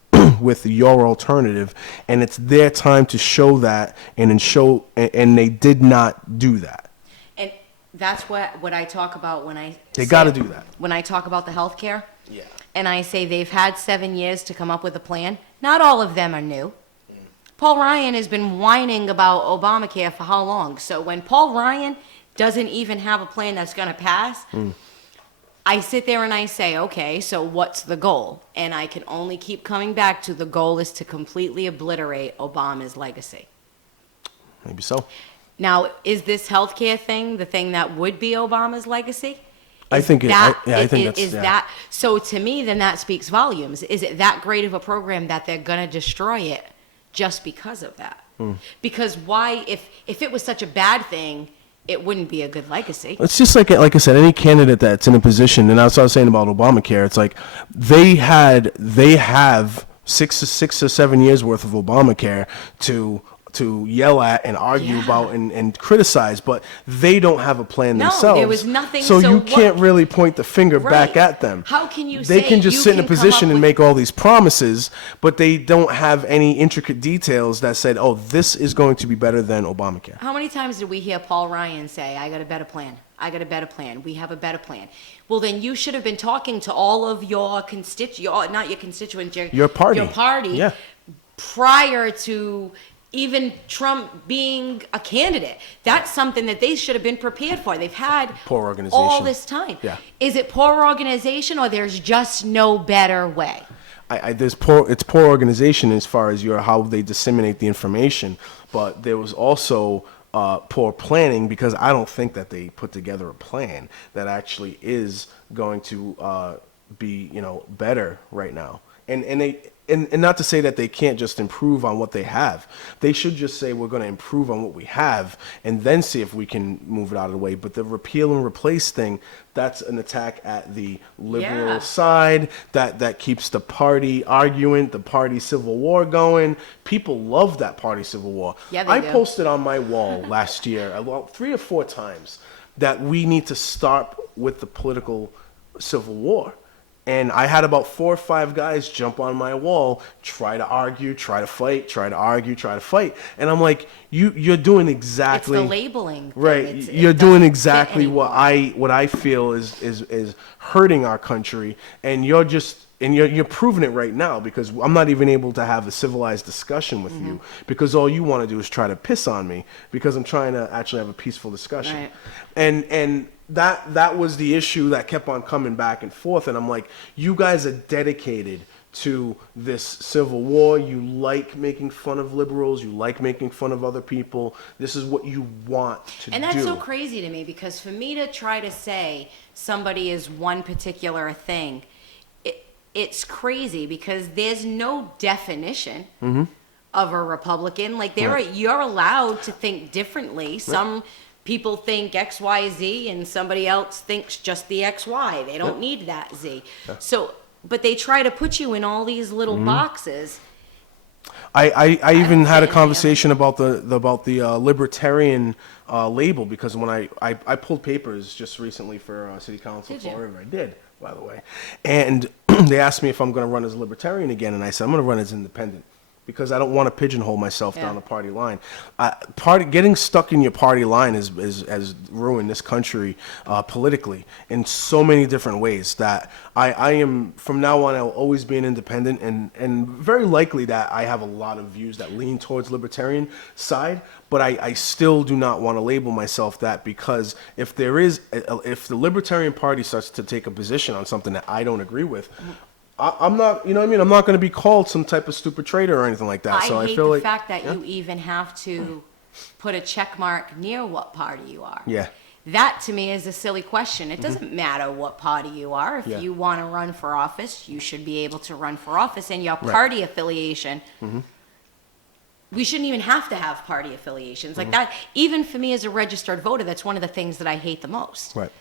with your alternative. And it's their time to show that, and they did not do that. And that's what I talk about when I... They got to do that. When I talk about the health care. Yeah. And I say they've had 7 years to come up with a plan. Not all of them are new. Paul Ryan has been whining about Obamacare for how long? So when Paul Ryan doesn't even have a plan that's going to pass, I sit there and I say, okay, so what's the goal? And I can only keep coming back to the goal is to completely obliterate Obama's legacy. Maybe so. Now, is this healthcare thing the thing that would be Obama's legacy? I think that's... Is that... So to me, then that speaks volumes. Is it that great of a program that they're going to destroy it just because of that? Because why, if it was such a bad thing, it wouldn't be a good legacy. It's just like I said, any candidate that's in a position, and that's what I was saying about Obamacare, it's like they have 6 or 7 years worth of Obamacare to yell at and argue about and criticize, but they don't have a plan themselves. There was nothing. So you can't really point the finger back at them. How can you They say can just you sit in a can come position up and with- make all these promises, but they don't have any intricate details that said, oh, this is going to be better than Obamacare. How many times did we hear Paul Ryan say, I got a better plan? I got a better plan. We have a better plan. Well, then you should have been talking to all of your not your constituents, Your party. Your party. Yeah. Prior to even Trump being a candidate. That's something that they should have been prepared for. They've had Poor organization. all this time. Yeah. Is it poor organization or there's just no better way? It's poor organization as far as how they disseminate the information, but there was also poor planning, because I don't think that they put together a plan that actually is going to be better right now. And and not to say that they can't just improve on what they have. They should just say we're going to improve on what we have and then see if we can move it out of the way. But the repeal and replace thing, that's an attack at the liberal Yeah. side. That keeps the party arguing, the party civil war going. People love that party civil war. Yeah, they I do. posted on my wall last year about 3 or 4 times that we need to start with the political civil war. And I had about 4 or 5 guys jump on my wall, try to argue, try to fight, try to argue, try to fight. And I'm like, you're doing It's exactly the labeling thing. right. It You're doesn't doing fit exactly what anymore. I feel is hurting our country, and you're proving it right now, because I'm not even able to have a civilized discussion with you, because all you want to do is try to piss on me because I'm trying to actually have a peaceful discussion. Right. And that was the issue that kept on coming back and forth, and I'm like, you guys are dedicated to this civil war. You like making fun of liberals, you like making fun of other people. This is what you want to And that's do. so crazy to me, because for me to try to say somebody is one particular thing, it's crazy, because there's no definition of a Republican. Like Right. you're allowed to think differently. Some people think X, Y, Z, and somebody else thinks just the X, Y. They don't need that Z. So, but they try to put you in all these little boxes. I even don't had a see it, conversation about the libertarian label, because when I pulled papers just recently for city council Did you? for River. I did, by the way, and they asked me if I'm going to run as a libertarian again, and I said I'm going to run as independent, because I don't want to pigeonhole myself Yeah. down the party line. Getting stuck in your party line has ruined this country politically in so many different ways, that I am, from now on, I will always be an independent, and very likely that I have a lot of views that lean towards libertarian side, but I still do not want to label myself that, because if if the Libertarian Party starts to take a position on something that I don't agree with, I'm not, you know what I mean? I'm not going to be called some type of stupid traitor or anything like that. So I I hate feel the like, fact that you even have to put a check mark near what party you are. Yeah. That to me is a silly question. It doesn't matter what party you are. If Yeah. you want to run for office, you should be able to run for office, and your party affiliation. We shouldn't even have to have party affiliations like that. Even for me as a registered voter, that's one of the things that I hate the most. right.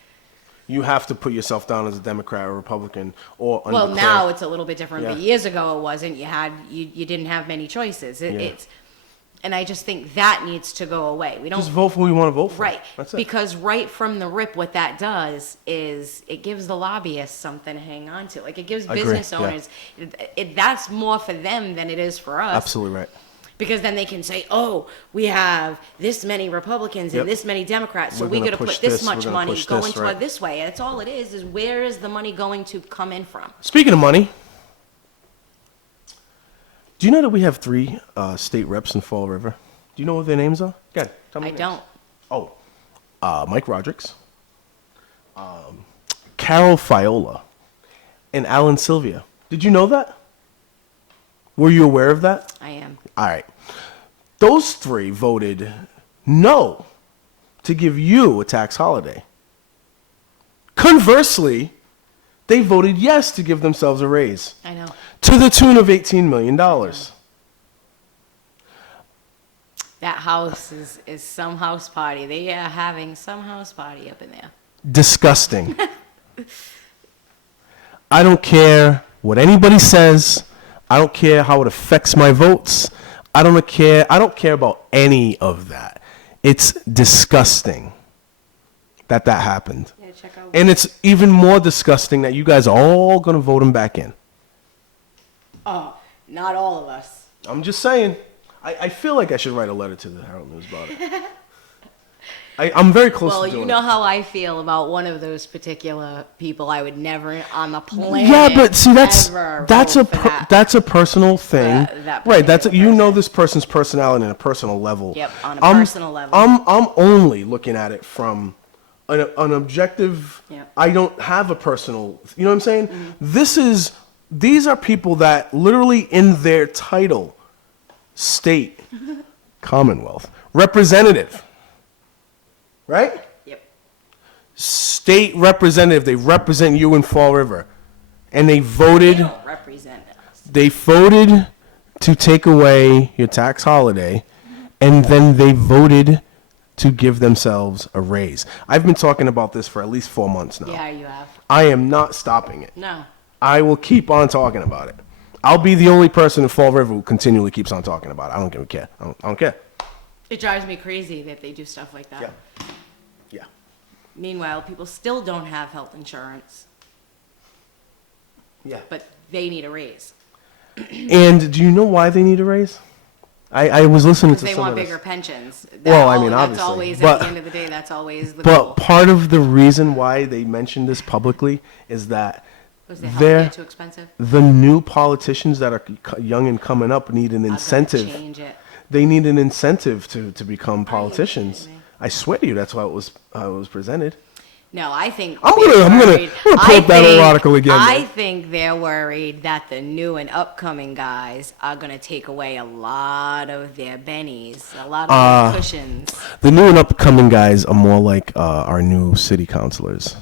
You have to put yourself down as a Democrat or Republican or Well, undeclared. now it's a little bit different, but Yeah. years ago it wasn't. You didn't have many choices. Yeah. It's, and I just think that needs to go away. We don't Just vote for who you want to vote for. Right. That's it. Because right from the rip, what that does is it gives the lobbyists something to hang on to. Like, it gives Agree, business yeah. owners, that's more for them than it is for us. Absolutely right. Because then they can say, oh, we have this many Republicans Yep. and this many Democrats, so We're we gonna got to push put this this, we're much gonna money push going this, toward right. this way. That's all it is where is the money going to come in from? Speaking of money, do you know that we have 3 state reps in Fall River? Do you know what their names are? Go ahead, tell me I their names. don't. Oh, Mike Rodrigues, Carol Fiola, and Alan Sylvia. Did you know that? Were you aware of that? I am. All right. Those 3 voted no to give you a tax holiday. Conversely, they voted yes to give themselves a raise I know. to the tune of $18 million. That house is some house party. They are having some house party up in there. Disgusting. I don't care what anybody says. I don't care how it affects my votes. I don't care about any of that. It's disgusting that happened. Yeah, check out. And it's even more disgusting that you guys are all going to vote him back in. Oh, not all of us. I'm just saying. I feel like I should write a letter to the Herald News about it. I'm very close Well, to doing you know it. how I feel about one of those particular people. I would never on the planet. Yeah, but see, that's ever that's vote a for that. that's a personal thing, that right? That's particular you know person. this person's personality on a personal level. Yep, on a personal level. I'm only looking at it from an objective. Yep. I don't have a personal. You know what I'm saying? These are people that literally in their title state Commonwealth representative, right? Yep. State representative. They represent you in Fall River, and they They voted. don't represent us. They voted to take away your tax holiday, and then they voted to give themselves a raise. I've been talking about this for at least 4 months now. Yeah, you have. I am not stopping it. No. I will keep on talking about it. I'll be the only person in Fall River who continually keeps on talking about it. I don't give a care. I don't care. It drives me crazy that they do stuff like that. Yeah. Yeah. Meanwhile, people still don't have health insurance, Yeah. but they need a raise. And do you know why they need a raise? I was listening to Because they some want of this. bigger pensions. Well, I mean, that's obviously, always, but- at the end of the day, that's always the goal. But part of the reason why they mentioned this publicly is that Was the health they're- care too expensive? the new politicians that are young and coming up need an I'm gonna incentive. change it. They need an incentive to become politicians. kidding me? I swear to you, that's how it was presented. No, I think I'm they're gonna worried- pull up I that think- article again, I man. think they're worried that the new and upcoming guys are gonna take away a lot of their bennies, a lot of their cushions. The new and upcoming guys are more like our new city councilors.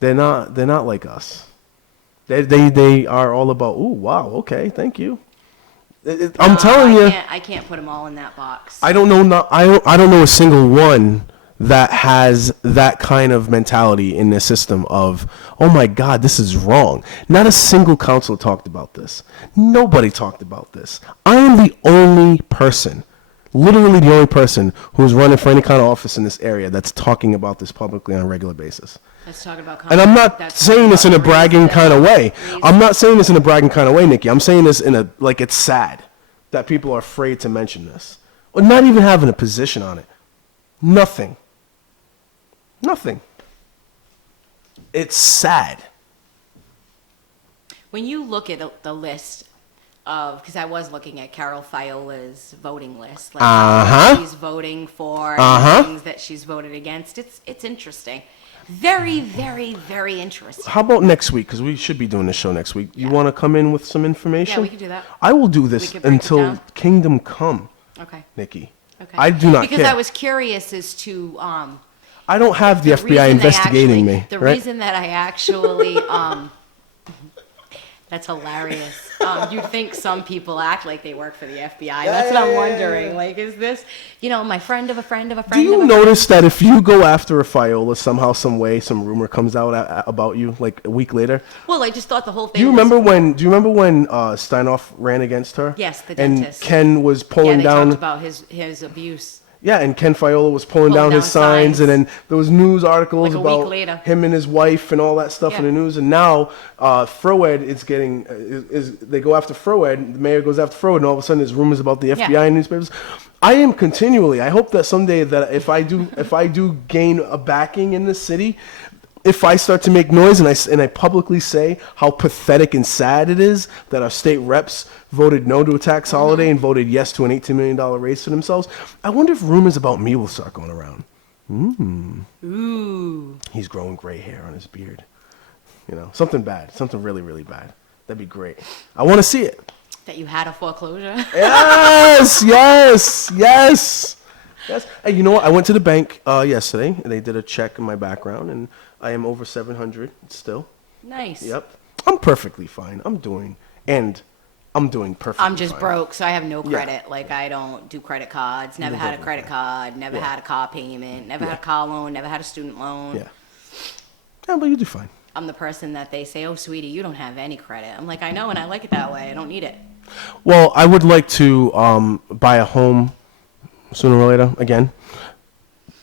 They're not like us. They are all about, ooh, wow, okay, thank you. I'm telling you, I can't put them all in that box. I don't know. I don't know a single one that has that kind of mentality in their system of, oh my God, this is wrong. Not a single council talked about this. Nobody talked about this. I am the only person, literally the only person who's running for any kind of office in this area that's talking about this publicly on a regular basis. Let's talk about. And I'm not saying this in a bragging kind of way. I'm not saying this in a bragging kind of way, Nikki. I'm saying this in a, like, it's sad that people are afraid to mention this. Or not even having a position on it. Nothing. Nothing. It's sad. When you look at the list of, because I was looking at Carol Fiola's voting list, like how she's voting for, and things that she's voted against. It's interesting. Very, very, very interesting. How about next week? Because we should be doing this show next week. You want to come in with some information? Yeah, we can do that. I will do this could break it until down. Kingdom Come, Okay. Nikki. Okay. I do not because care. I was curious as to I don't have the FBI reason they investigating actually- me. The right? reason that I actually that's hilarious. You'd think some people act like they work for the FBI. That's what I'm wondering. Like, is this, my friend of a friend of a Do friend? you of a notice that if you go after a Fiola, somehow, some way, some rumor comes out about you, like a week later? Well, I just thought the whole thing. Do you remember when Steinoff ran against her? Yes, the And dentist. Ken was Yeah, pulling they down. talked about his abuse. Yeah, and Ken Fiola was pulling down his signs, and then there was news articles Like a week about later. him and his wife and all that stuff in Yeah. the news. And now Froed is getting they go after Froed. The mayor goes after Froed, and all of a sudden there's rumors about the FBI in newspapers. I am continually. I hope that someday that if I do gain a backing in the city, if I start to make noise and I publicly say how pathetic and sad it is that our state reps voted no to a tax holiday and voted yes to an $18 million raise for themselves, I wonder if rumors about me will start going around. Ooh. He's growing gray hair on his beard. Something bad, something really, really bad. That'd be great. I want to see it. That you had a foreclosure. Yes, yes, yes. Yes. Hey, you know what? I went to the bank yesterday, and they did a check in my background, and I am over 700 still. Nice. Yep. I'm perfectly fine. I'm doing perfectly I'm just fine. broke, so I have no Yeah. credit. Like, I don't do credit cards. Never had a credit card. Never had a car payment. Never had a car loan. Never had a student loan. Yeah. Yeah, but you do fine. I'm the person that they say, "Oh, sweetie, you don't have any credit." I'm like, I know, and I like it that way. I don't need it. Well, I would like to buy a home sooner or later again.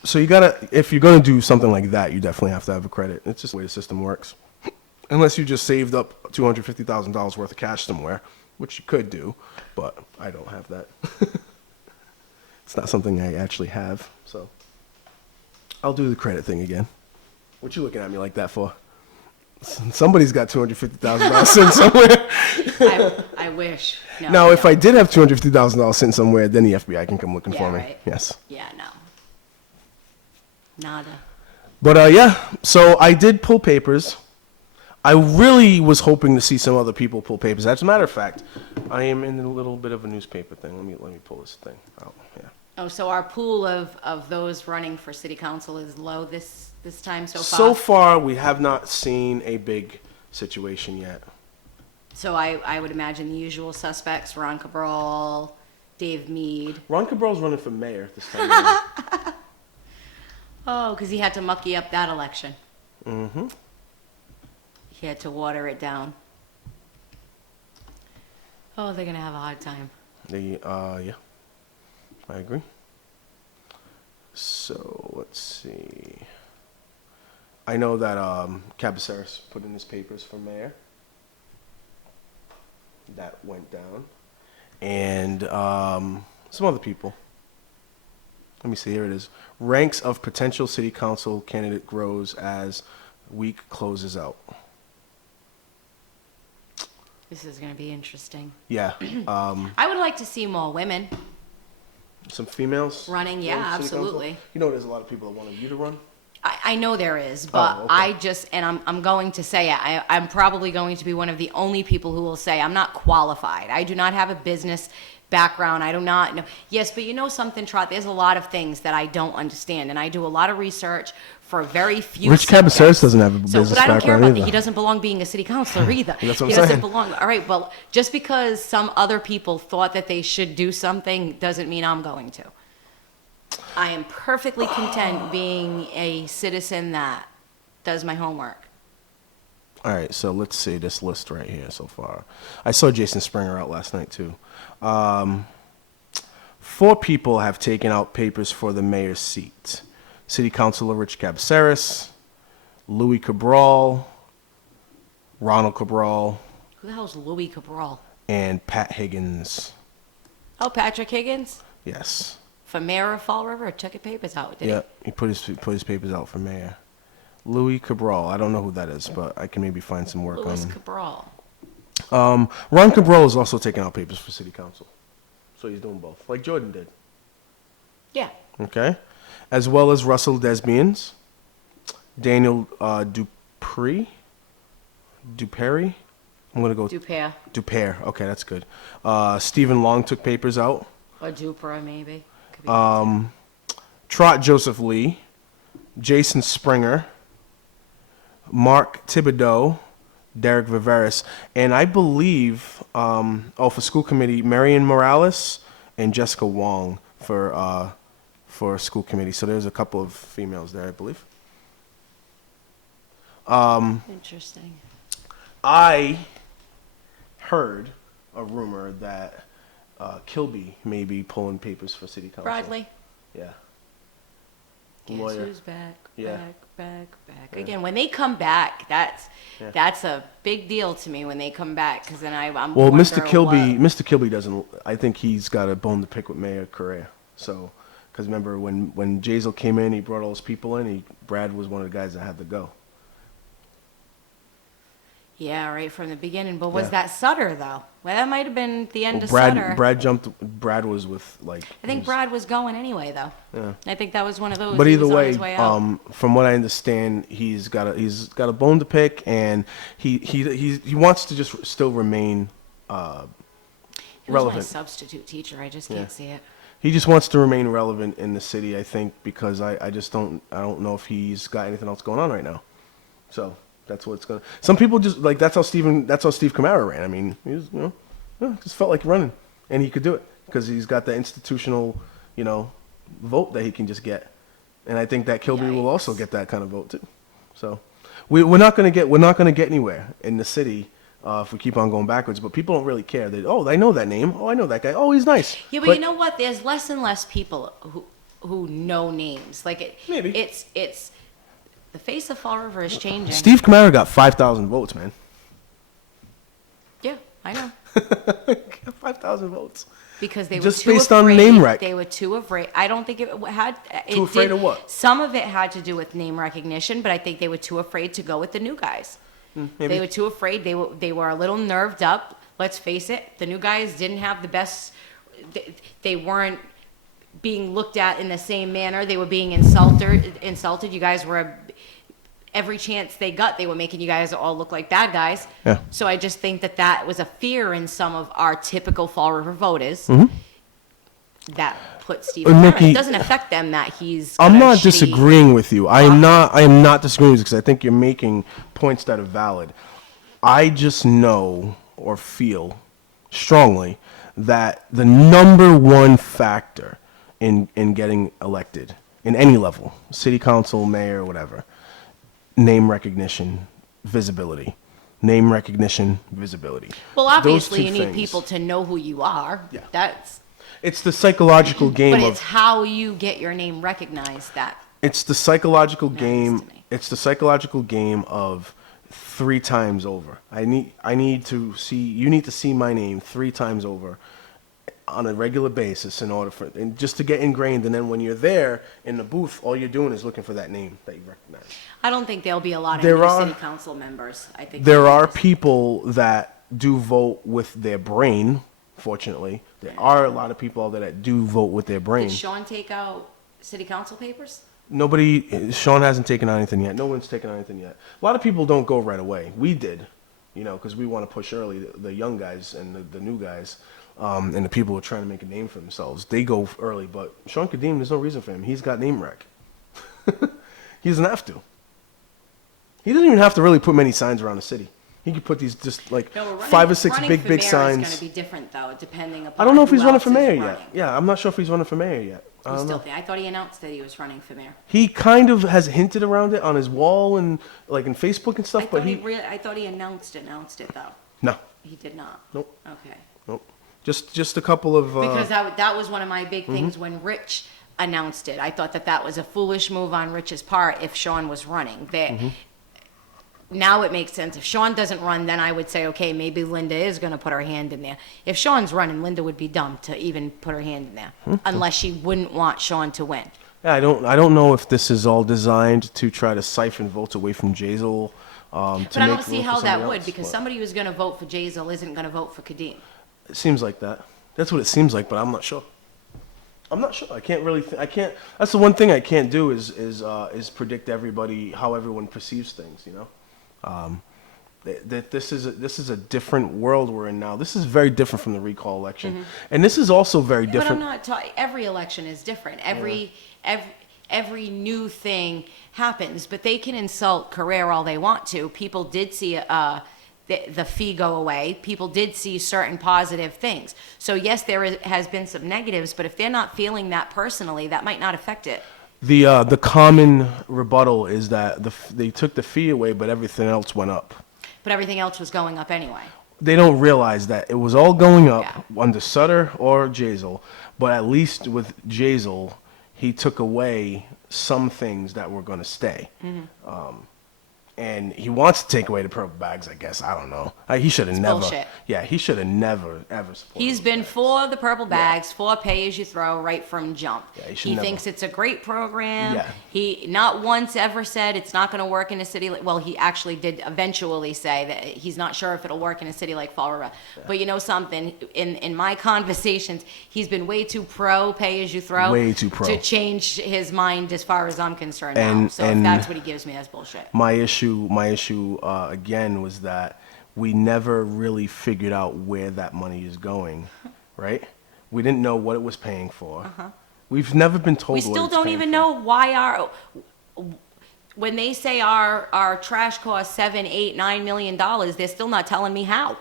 So if you're gonna do something like that, you definitely have to have a credit. It's just the way the system works. Unless you just saved up $250,000 worth of cash somewhere, which you could do, but I don't have that. It's not something I actually have, so I'll do the credit thing again. What you looking at me like that for? Somebody's got $250,000 sitting somewhere. I wish. No, Now, I if I don't. did have $250,000 sitting somewhere, then the FBI can come looking Yeah, for me. right. Yes. Yeah, no. Nada. But yeah, so I did pull papers. I really was hoping to see some other people pull papers. As a matter of fact, I am in a little bit of a newspaper thing. Let me pull this thing out. Yeah. Oh, so our pool of those running for city council is low this time so far? So far, we have not seen a big situation yet. So I would imagine the usual suspects: Ron Cabral, Dave Mead. Ron Cabral's running for mayor this time around. Oh, because he had to mucky up that election. Mm-hmm. He had to water it down. Oh, they're gonna have a hard time. Yeah, I agree. So let's see. I know that Cabaceres put in his papers for mayor. That went down, and some other people. Let me see. Here it is. Ranks of potential city council candidate grows as week closes out. This is gonna be interesting. Yeah. I would like to see more women Some females running. Yeah, for city council? absolutely. You know, there's a lot of people that wanted you to run. I know there is, but okay. I just, and I'm going to say it, I'm probably going to be one of the only people who will say I'm not qualified. I do not have a business background. I do not know. Yes, but you know something, Trot, there's a lot of things that I don't understand, and I do a lot of research for very few Rich subjects. Cabaceres doesn't have a business But I don't care background about that. either. He doesn't belong being a city councilor either. That's what He I'm doesn't saying. belong. All right, well, just because some other people thought that they should do something doesn't mean I'm going to. I am perfectly content being a citizen that does my homework. All right, so let's see this list right here so far. I saw Jason Springer out last night too. 4 people have taken out papers for the mayor's seat. City Councilor Rich Cabaceres, Louis Cabral, Ronald Cabral, Who the hell's Louis Cabral? and Pat Higgins. Oh, Patrick Higgins? Yes. For mayor of Fall River, took his papers out, did Yeah, he put his papers out for mayor. Louis Cabral. I don't know who that is, but I can maybe find some he? work on Louis him. Cabral. Ron Cabral is also taking out papers for city council. So he's doing both, like Jordan did. Yeah. Okay? As well as Russell Desbians, Daniel Duperry. I'm going to go Dupere. Dupere. Okay, that's good. Stephen Long took papers out. Or Dupera, maybe. Could be Trot Joseph Lee, Jason Springer, Mark Thibodeau, Derek Viveris, and I believe, for school committee, Marion Morales and Jessica Wong for school committee. So there's a couple of females there, I believe. Interesting. I heard a rumor that Kilby may be pulling papers for city council. Bradley. Yeah. Guess Lawyer. who's back? Yeah. Back. Yeah. Again, when they come back, Yeah. that's a big deal to me when they come back, because then I'm Well, wondering Mr. Kilby doesn't. I think he's got a bone to pick with Mayor Correa. So, because remember when Jazel came in, he brought all those people in. Brad was one of the guys that had to go. Yeah, right from the beginning. But was Yeah. that Sutter though? Well, that might have been the end of Sutter. Brad was with like. I think Brad was going anyway though. Yeah. I think that was one of those. But he either was on way, his way out. from what I understand, he's got a bone to pick, and he wants to just still remain He was my relevant. substitute teacher. I just can't see it. He just wants to remain relevant in the city, I think, because I just don't know if he's got anything else going on right now. So that's what's gonna. Some people just like that's how Steve Kamara ran. I mean, he was just felt like running, and he could do it because he's got the institutional vote that he can just get, and I think that Kilby will also Yikes. get that kind of vote too. So we're not gonna get anywhere in the city. If we keep on going backwards, but people don't really care. I know that name. Oh, I know that guy. Oh, he's nice. Yeah, but you know what? There's less and less people who know names. Like Maybe. it's the face of Fall River is changing. Steve Kamara got 5,000 votes, man. Yeah, I know. 5,000 votes. Because they were Just too based on afraid. name rec. They were too afraid. I don't think it had. Too afraid of what? Some of it had to do with name recognition, but I think they were too afraid to go with the new guys. Maybe. They were too afraid. They were a little nerved up. Let's face it. The new guys didn't have the best. They weren't being looked at in the same manner. They were being insulted. You guys were. Every chance they got, they were making you guys all look like bad guys. Yeah. So I just think that was a fear in some of our typical Fall River voters that put Steve. Nikki, It doesn't affect them that he's. I'm got a not shitty- disagreeing with you. I am not disagreeing with you because I think you're making points that are valid. I just know or feel strongly that the number one factor in getting elected in any level, city council, mayor, whatever, name recognition, visibility. Name recognition, visibility. Well, Those obviously, two you need things. people to know who you are. Yeah. That's, It's the psychological game but of it's how you get your name recognized that. It's the psychological Matters game. to me. It's the psychological game of 3 times over. I need to see. You need to see my name 3 times over on a regular basis in order for and just to get ingrained. And then when you're there in the booth, all you're doing is looking for that name that you recognize. I don't think there'll be a lot of There new are- city council members. I think There are people that do vote with their brain. Fortunately, there are a lot of people out there that do vote with their brain. Did Sean take out city council papers? Nobody, Sean hasn't taken on anything yet. No one's taken on anything yet. A lot of people don't go right away. We did, because we want to push early. The young guys and the new guys, and the people who are trying to make a name for themselves, they go early. But Sean Kadim, there's no reason for him. He's got name rec. He doesn't have to. He doesn't even have to really put many signs around the city. He could put these just like No, 5 or 6 running big, for big mayor signs. Is going to be different though, depending upon. I don't know if who he's running else for is mayor yet. running. Yeah, I'm not sure if he's running for mayor yet. I You don't still know. think? I thought he announced that he was running for mayor. He kind of has hinted around it on his wall and like in Facebook and stuff, but I thought he announced it though. no, He did not. nope, Okay. nope. Just a couple of Because that was one of my Mm-hmm. big things when Rich announced it. I thought that was a foolish move on Rich's part if Sean was running. Mm-hmm. Now it makes sense. If Sean doesn't run, then I would say, okay, maybe Linda is going to put her hand in there. If Sean's running, Linda would be dumb to even put her hand in there, unless she wouldn't want Sean to win. Yeah, I don't know if this is all designed to try to siphon votes away from Jazel. But I don't see how that would, because somebody who's going to vote for Jazel isn't going to vote for Kadim. It seems like that. That's what it seems like, but I'm not sure. I'm not sure. I can't really. I can't. That's the one thing I can't do is predict everybody how everyone perceives things. That this is a different world we're in now. This is very different from the recall election, and this is also very But I'm different. not talking, every election is different. Every new thing happens, but they can insult Carrera all they want to. People did see the fee go away. People did see certain positive things. So yes, has been some negatives, but if they're not feeling that personally, that might not affect it. The common rebuttal is that they took the fee away, but everything else went up. But everything else was going up anyway. They don't realize that it was all going up Yeah. under Sutter or Jazel, but at least with Jazel, he took away some things that were going to stay. And he wants to take away the purple bags, I guess. I don't know. He should have never. bullshit. Yeah, he should have never, ever supported He's those been bags. for the purple bags, for pay as you throw, right from jump. Yeah, he should he never. thinks it's a great program. Yeah. He not once ever said it's not going to work in a city. Well, he actually did eventually say that he's not sure if it'll work in a city like Fall River. But you know something? In my conversations, he's been way too pro pay as you throw. Way too pro. To change his mind as far as I'm concerned now. And- So if and- that's what he gives me, that's bullshit. My issue again was that we never really figured out where that money is going, right? We didn't know what it was paying for. We've never been told. We what still it's don't paying even for. know why when they say our trash costs $7, $8, $9 million, they're still not telling me how.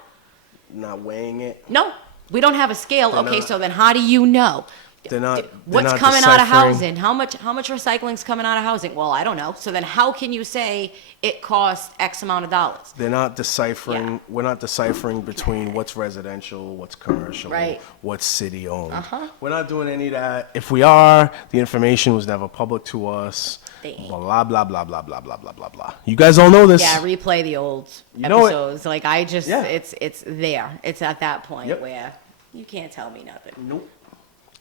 Not weighing it. No, we don't have a scale. They're Okay, not- so then how do you know? They're not. What's they're not coming out of deciphering- housing? How much recycling's coming out of housing? Well, I don't know. So then how can you say it costs X amount of dollars? They're not deciphering. Yeah. We're not deciphering between what's residential, what's commercial, Right. what's city owned. We're not doing any of that. If we are, the information was never public to us. They ain't. Blah blah blah blah blah blah blah blah blah. You guys all know this. Yeah, replay the old You know it. episodes. Like I just, Yeah. it's there. It's at that point Yep. where you can't tell me nothing. Nope.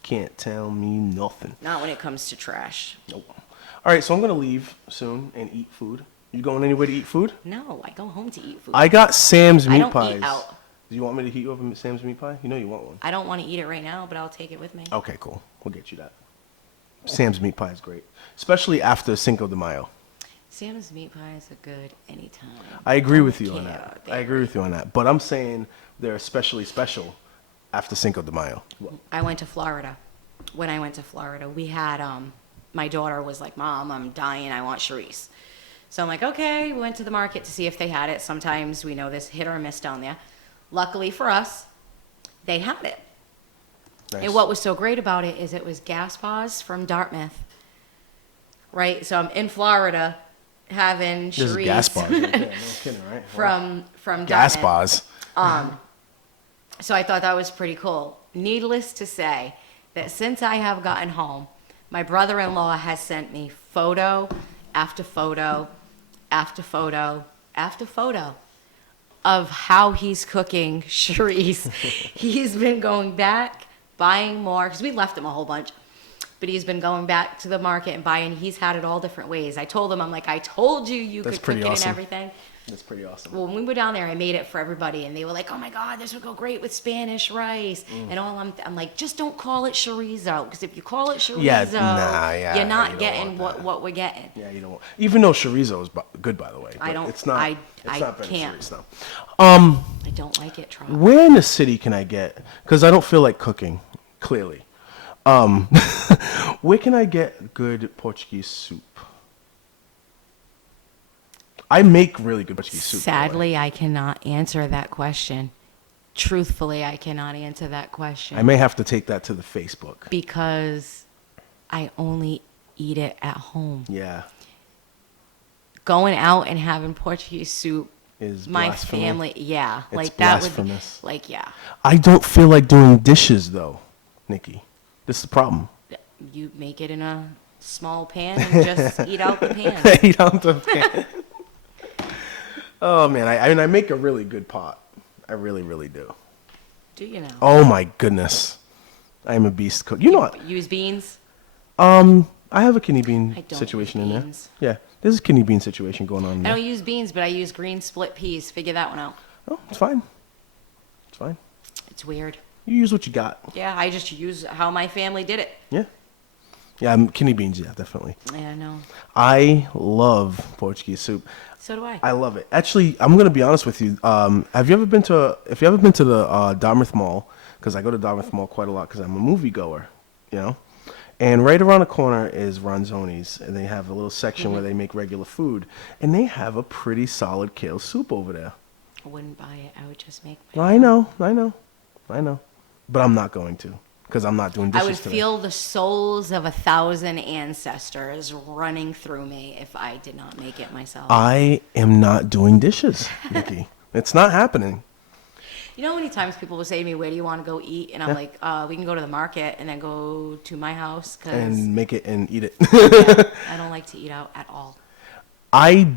Can't tell me nothing. Not when it comes to trash. Nope. All right, so I'm gonna leave soon and eat food. You going anywhere to eat food? No, I go home to eat food. I got Sam's I meat don't pies. eat out. Do you want me to heat you up a Sam's meat pie? You know you want one. I don't want to eat it right now, but I'll take it with me. Okay, cool. We'll get you that. Sam's meat pie is great, especially after Cinco de Mayo. Sam's meat pies are good anytime. I agree with you Don't on care. that. They're I agree with you on that. But I'm saying they're especially special after Cinco de Mayo. I went to Florida. When I went to Florida, we had my daughter was like, "Mom, I'm dying. I want Charisse." So I'm like, "Okay." We went to the market to see if they had it. Sometimes we know this hit or miss down there. Luckily for us, they had it. Nice. And what was so great about it is it was Gaspars from Dartmouth, right? So I'm in Florida having This is Cherise gas bars. Right there. No kidding, right? from gas Dartmouth. bars. So I thought that was pretty cool. Needless to say that since I have gotten home, my brother-in-law has sent me photo after photo after photo after photo of how he's cooking Cherise. He's been going back, buying more, because we left him a whole bunch. But he's been going back to the market and buying. He's had it all different ways. I told him, I'm like, I told you That's could cook pretty it awesome. and everything. That's pretty awesome. Well, when we were down there, I made it for everybody, and they were like, "Oh my God, this would go great with Spanish rice." And all I'm like, just don't call it chorizo, because if you call it chorizo, you're you not don't getting want that. what we're getting. Yeah, you don't. Even though chorizo is good, by the way. I but don't- It's not. I It's not better can't. Chorizo, no. I don't like it. Try. Where in the city can I get? Because I don't feel like cooking. Clearly. Where can I get good Portuguese soup? I make really good Portuguese soup. by the way. Sadly, I cannot answer that question. Truthfully, I cannot answer that question I may have to take that to the Facebook. because I only eat it at home. Yeah. Going out and having Portuguese soup, Is my blasphemy. family, yeah, It's like that would, blasphemous. like, yeah. I don't feel like doing dishes though, Nikki. This is the problem. You make it in a small pan and just eat out the pan. Eat out the pan. Oh man, I mean I make a really good pot. I really, really do. Do you know? Oh my goodness, I am a beast cook. You know what? Use beans? I have a kidney bean I don't situation use in there. beans. Yeah, there's a kidney bean situation going on. In I there. don't use beans, but I use green split peas. Figure that one out. Oh, it's fine. It's fine. It's weird. You use what you got. Yeah, I just use how my family did it. Yeah. Yeah, kidney beans. Yeah, definitely. Yeah, no. I love Portuguese soup. So do I. I love it. Actually, I'm gonna be honest with you. Have you ever been to? If you ever been to the Dartmouth Mall, because I go to Dartmouth Mall quite a lot because I'm a moviegoer, you know. And right around the corner is Ronzoni's, and they have a little section where they make regular food, and they have a pretty solid kale soup over there. I wouldn't buy it. I would just make my I know, but I'm not going to because I'm not doing I dishes would today. feel the souls of 1,000 ancestors running through me if I did not make it myself. I am not doing dishes, Nikki. It's not happening. You know how many times people will say to me, "Where do you want to go eat?" And I'm like, "We can go to the market and then go to my house because And make it and eat it. I don't like to eat out at all. I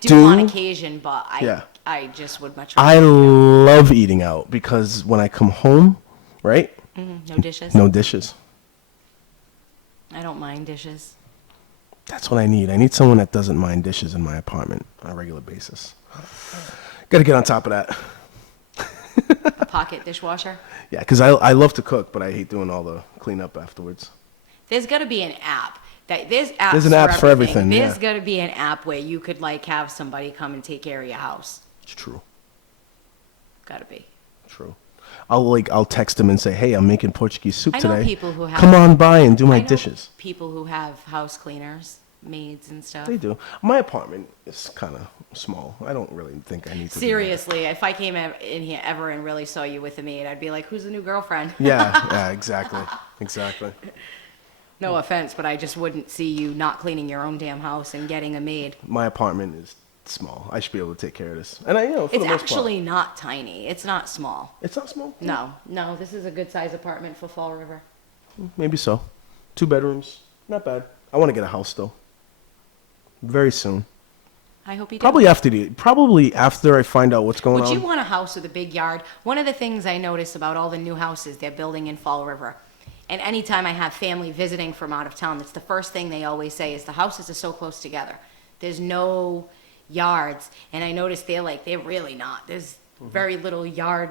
do on occasion, but Yeah. I just would much I rather love eating out because when I come home, right? no dishes. No dishes. I don't mind dishes. That's what I need. I need someone that doesn't mind dishes in my apartment on a regular basis. Got to get on top of that. A pocket dishwasher. Yeah, because I love to cook, but I hate doing all the cleanup afterwards. There's got to be an app. There's apps There's an app for everything, There's yeah. got to be an app where you could like have somebody come and take care of your house. It's true. Got to be. True. I'll text them and say, hey, I'm making Portuguese soup I know today. people who have- Come on by and do I my know dishes. People who have house cleaners, maids and stuff. They do. My apartment is kind of small. I don't really think I need to. Seriously, if I came in here ever and really saw you with a maid, I'd be like, "Who's the new girlfriend?" Do that. Yeah, exactly. Exactly. No offense, but I just wouldn't see you not cleaning your own damn house and getting a maid. My apartment is small. I should be able to take care of this. And for It's the most actually not tiny. It's not small. part, it's not small. No, this is a good size apartment for Fall River. Maybe so. 2 bedrooms. Not bad. I want to get a house though. Very soon. I hope you do. Probably after I find out what's going Would on. you want a house with a big yard? One of the things I notice about all the new houses they're building in Fall River, and anytime I have family visiting from out of town, that's the first thing they always say is the houses are so close together. There's no yards, and I notice they're really not. There's very little yard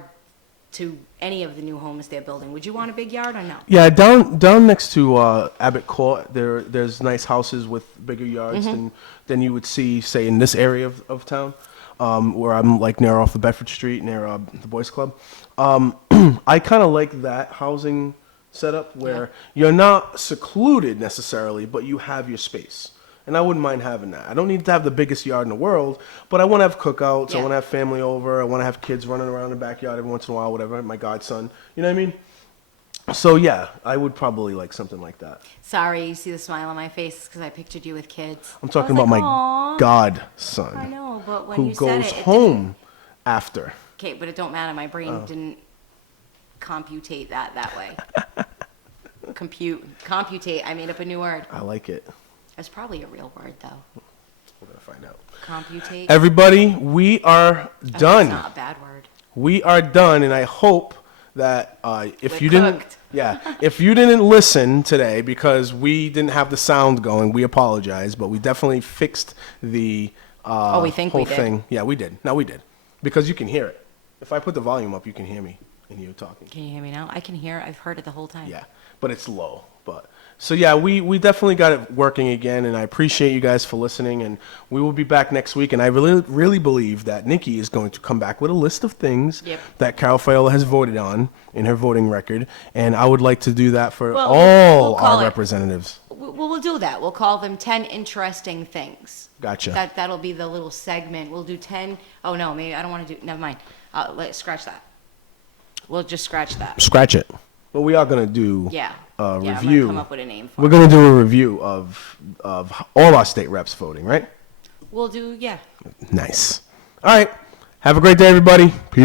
to any of the new homes they're building. Would you want a big yard or no? Yeah, down next to Abbott Court, there's nice houses with bigger yards than you would see, say, in this area of town, where I'm like near off the Bedford Street, near the Boys Club. I kind of like that housing setup where you're not secluded necessarily, but you have your space. And I wouldn't mind having that. I don't need to have the biggest yard in the world, but I want to have cookouts. I Yeah. want to have family over. I want to have kids running around the backyard every once in a while, whatever. My godson. You know what I mean? So, yeah, I would probably like something like that. Sorry, you see the smile on my face because I pictured you with kids. I'm talking I was about like, my "Aw." godson. I know, but when who you said goes it, it didn't. home after. Okay, but it don't matter. My brain Oh. didn't computate that way. Computate. I made up a new word. I like it. It's probably a real word though. We're going to find out. Computate. Everybody, we are It's done. not a bad word. We are done, and I hope that if We're you didn't, cooked. if you didn't listen today because we didn't have the sound going, we apologize, but we definitely fixed the We think whole we did. thing. Yeah, we did. No, we did, because you can hear it. If I put the volume up, you can hear me and you talking. Can you hear me now? I can hear. I've heard it the whole time. Yeah, but it's low. But so yeah, we definitely got it working again, and I appreciate you guys for listening. And we will be back next week. And I really believe that Nikki is going to come back with a list of things Yep. that Carol Fayola has voted on in her voting record, and I would like to do that for Well, all we'll call our it- representatives. We'll do that. We'll call them 10 interesting things. Gotcha. That'll be the little segment. We'll do 10. Oh no, maybe I don't want to do. Never mind. Let's scratch that. We'll just scratch that. Scratch it. But we are gonna do Yeah. a Yeah, I'm gonna review. come up with a name for We're it. gonna do a review of all our state reps voting, right? We'll do. Yeah. Nice. All right. Have a great day, everybody. Peace.